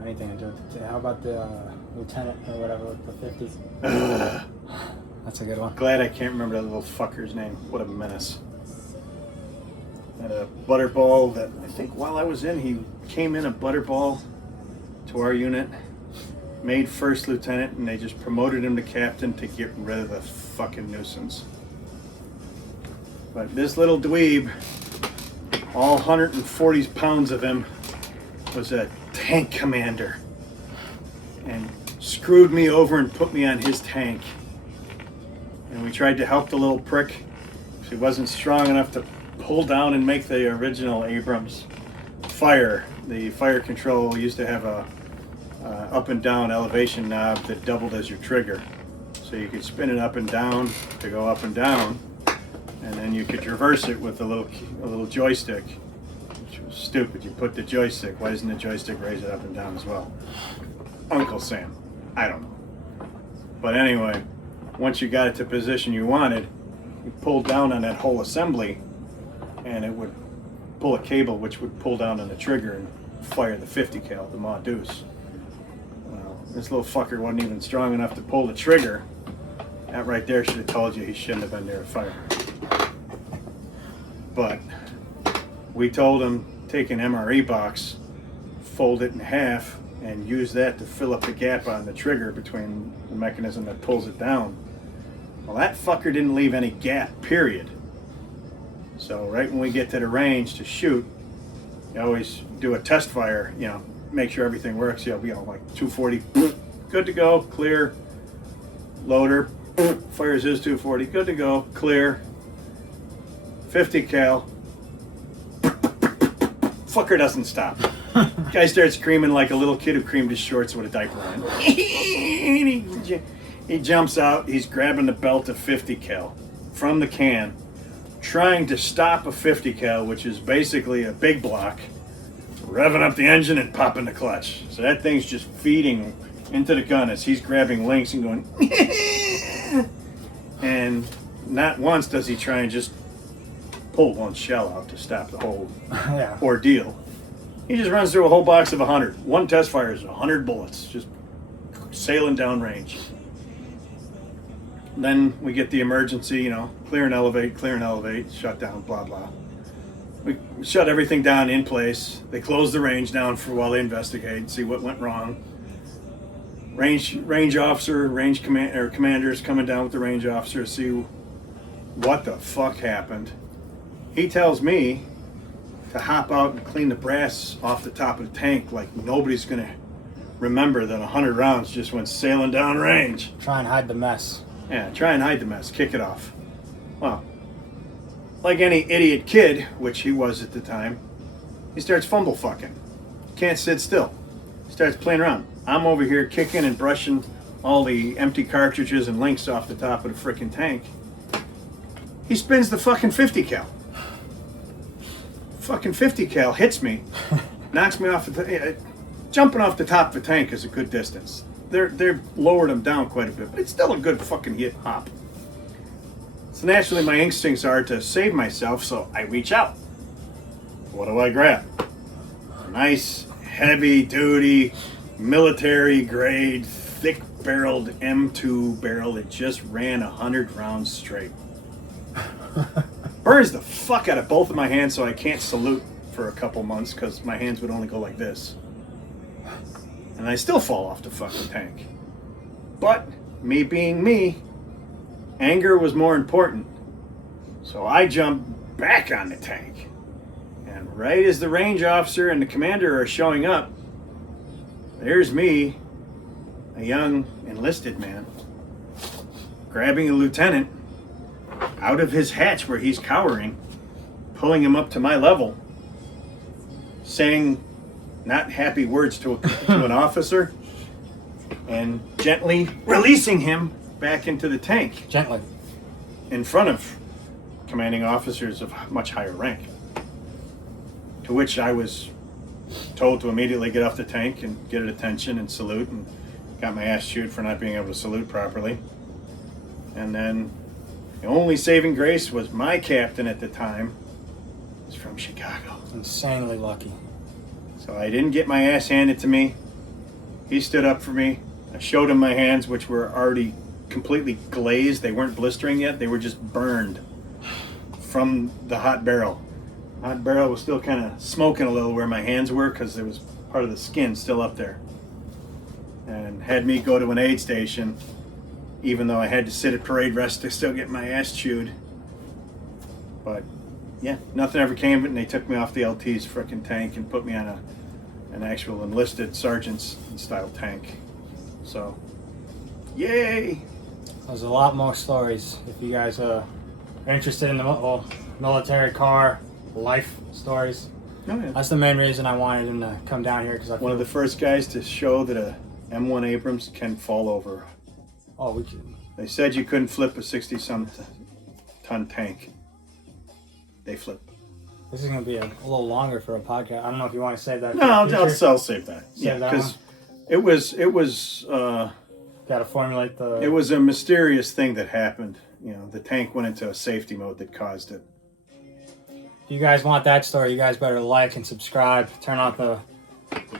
anything to do with it? How about the lieutenant or whatever with the 50? That's a good one. Glad I can't remember that little fucker's name. What a menace. Had a butterball that I think while I was in, he came in a butterball to our unit, made 1st lieutenant, and they just promoted him to captain to get rid of the fucking nuisance. But this little dweeb, all 140 pounds of him, was a tank commander and screwed me over and put me on his tank. And we tried to help the little prick. She wasn't strong enough to pull down and make the original Abrams fire. The fire control used to have a up and down elevation knob that doubled as your trigger. So you could spin it up and down to go up and down, and then you could reverse it with a little joystick, which was stupid. You put the joystick, why doesn't the joystick raise it up and down as well? Uncle Sam, I don't know. But anyway, once you got it to position you wanted, you pulled down on that whole assembly, and it would pull a cable which would pull down on the trigger and fire the 50 cal, the Ma Deuce. Well, this little fucker wasn't even strong enough to pull the trigger. That right there should have told you he shouldn't have been there to fire. But we told him, take an MRE box, fold it in half, and use that to fill up the gap on the trigger between the mechanism that pulls it down. Well, that fucker didn't leave any gap, period. So right when we get to the range to shoot, you always do a test fire, you know, make sure everything works. You'll be on like 240, good to go, clear. Loader, fires his 240, good to go, clear. 50 cal. Fucker doesn't stop. Guy starts screaming like a little kid who creamed his shorts with a diaper on. He jumps out, he's grabbing the belt of 50 cal from the can, trying to stop a 50 cal, which is basically a big block, revving up the engine and popping the clutch. So that thing's just feeding into the gun as he's grabbing links and going, and not once does he try and just pull one shell out to stop the whole ordeal. He just runs through a whole box of 100. One test fire is 100 bullets, just sailing down range. Then we get the emergency, you know, clear and elevate, shut down, blah, blah. We shut everything down in place. They close the range down for while they investigate, see what went wrong. Range officer, commanders coming down with the range officer to see what the fuck happened. He tells me to hop out and clean the brass off the top of the tank like nobody's gonna remember that 100 rounds just went sailing down range. Try and hide the mess. Yeah, try and hide the mess, kick it off. Well, like any idiot kid, which he was at the time, he starts fumble fucking. Can't sit still. Starts playing around. I'm over here kicking and brushing all the empty cartridges and links off the top of the frickin' tank. He spins the fucking 50 cal. Fucking 50 cal hits me, knocks me off jumping off the top of the tank is a good distance. They're lowered him down quite a bit, but it's still a good fucking hit hop. So naturally my instincts are to save myself, so I reach out. What do I grab? A nice, heavy-duty, military-grade, thick-barreled M2 barrel that just ran 100 rounds straight. Burns the fuck out of both of my hands, so I can't salute for a couple months because my hands would only go like this. And I still fall off the fucking tank. But, me being me, anger was more important. So I jumped back on the tank. And right as the range officer and the commander are showing up, there's me, a young enlisted man, grabbing a lieutenant out of his hatch where he's cowering, pulling him up to my level, saying not happy words to an officer, and gently releasing him back into the tank. Gently. In front of commanding officers of much higher rank. To which I was told to immediately get off the tank and get at attention and salute, and got my ass chewed for not being able to salute properly. And then the only saving grace was my captain at the time was from Chicago. Insanely lucky. So I didn't get my ass handed to me. He stood up for me. I showed him my hands, which were already completely glazed. They weren't blistering yet. They were just burned from the hot barrel. Hot barrel was still kind of smoking a little where my hands were because there was part of the skin still up there. And had me go to an aid station, even though I had to sit at parade rest to still get my ass chewed. But yeah, nothing ever came of it, and they took me off the LT's frickin' tank and put me on an actual enlisted sergeant's style tank. So, yay! There's a lot more stories if you guys are interested in the military car life stories. Oh, yeah. That's the main reason I wanted him to come down here, because I One of the first guys to show that a M1 Abrams can fall over. Oh, we can. They said you couldn't flip a 60-some ton tank. They flip. This is going to be a little longer for a podcast. I don't know if you want to save that. No, I'll save that. Save that because one? it was. Got to formulate the. It was a mysterious thing that happened. You know, the tank went into a safety mode that caused it. If you guys want that story, you guys better like and subscribe. Turn on the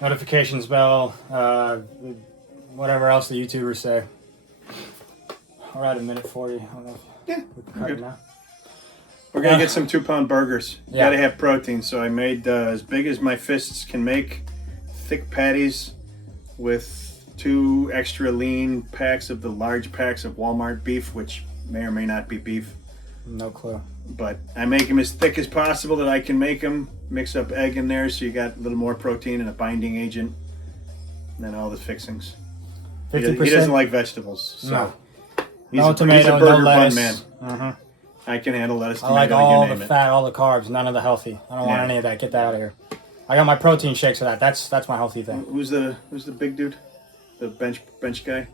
notifications bell. Whatever else the YouTubers say. I'll write a minute for you. Yeah, we can cut it now. We're gonna get some 2-pound burgers. You Yeah. gotta have protein, so I made as big as my fists can make, thick patties with 2 extra lean packs of the large packs of Walmart beef, which may or may not be beef. No clue. But I make them as thick as possible that I can make them. Mix up egg in there so you got a little more protein and a binding agent. And then all the fixings. He 50%. doesn't like vegetables, so No. he's No a tomato, burger no lettuce. bun man. I can handle lettuce, I tomato, like you all name the it. fat, all the carbs, none of the healthy. I don't want Yeah. any of that. Get that out of here. I got my protein shakes for that. That's my healthy thing. Who's the big dude? The bench guy?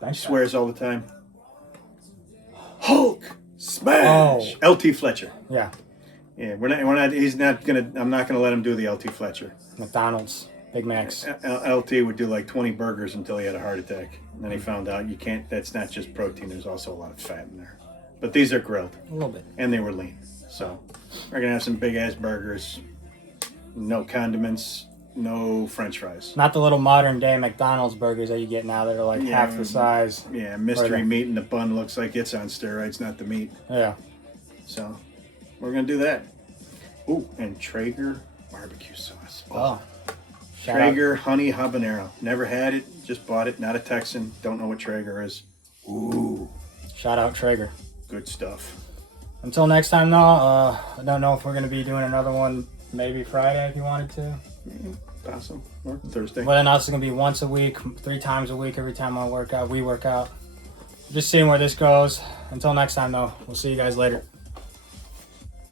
Bench Swears all the time. Hulk smash. Oh. LT Fletcher. Yeah, Yeah, we're not. He's not gonna. I'm not gonna let him do the LT Fletcher. McDonald's, Big Macs. LT would do like 20 burgers until he had a heart attack. And then he found out you can't. That's not just protein. There's also a lot of fat in there. But these are grilled A little bit. and they were lean. So we're gonna have some big ass burgers. No condiments. No French fries. Not the little modern day McDonald's burgers that you get now that are like half the size. Yeah, mystery Right. meat in the bun looks like it's on steroids, not the meat. Yeah. So we're gonna do that. Ooh, and Traeger barbecue sauce. Oh. Shout out. Traeger honey habanero. Never had it, just bought it. Not a Texan. Don't know what Traeger is. Ooh, Shout out Traeger. good stuff. Until next time, though, I don't know if we're going to be doing another one maybe Friday if you wanted to. Awesome. Or Thursday. But then also going to be once a week, 3 times a week every time I work out. We work out. Just seeing where this goes. Until next time, though, we'll see you guys later.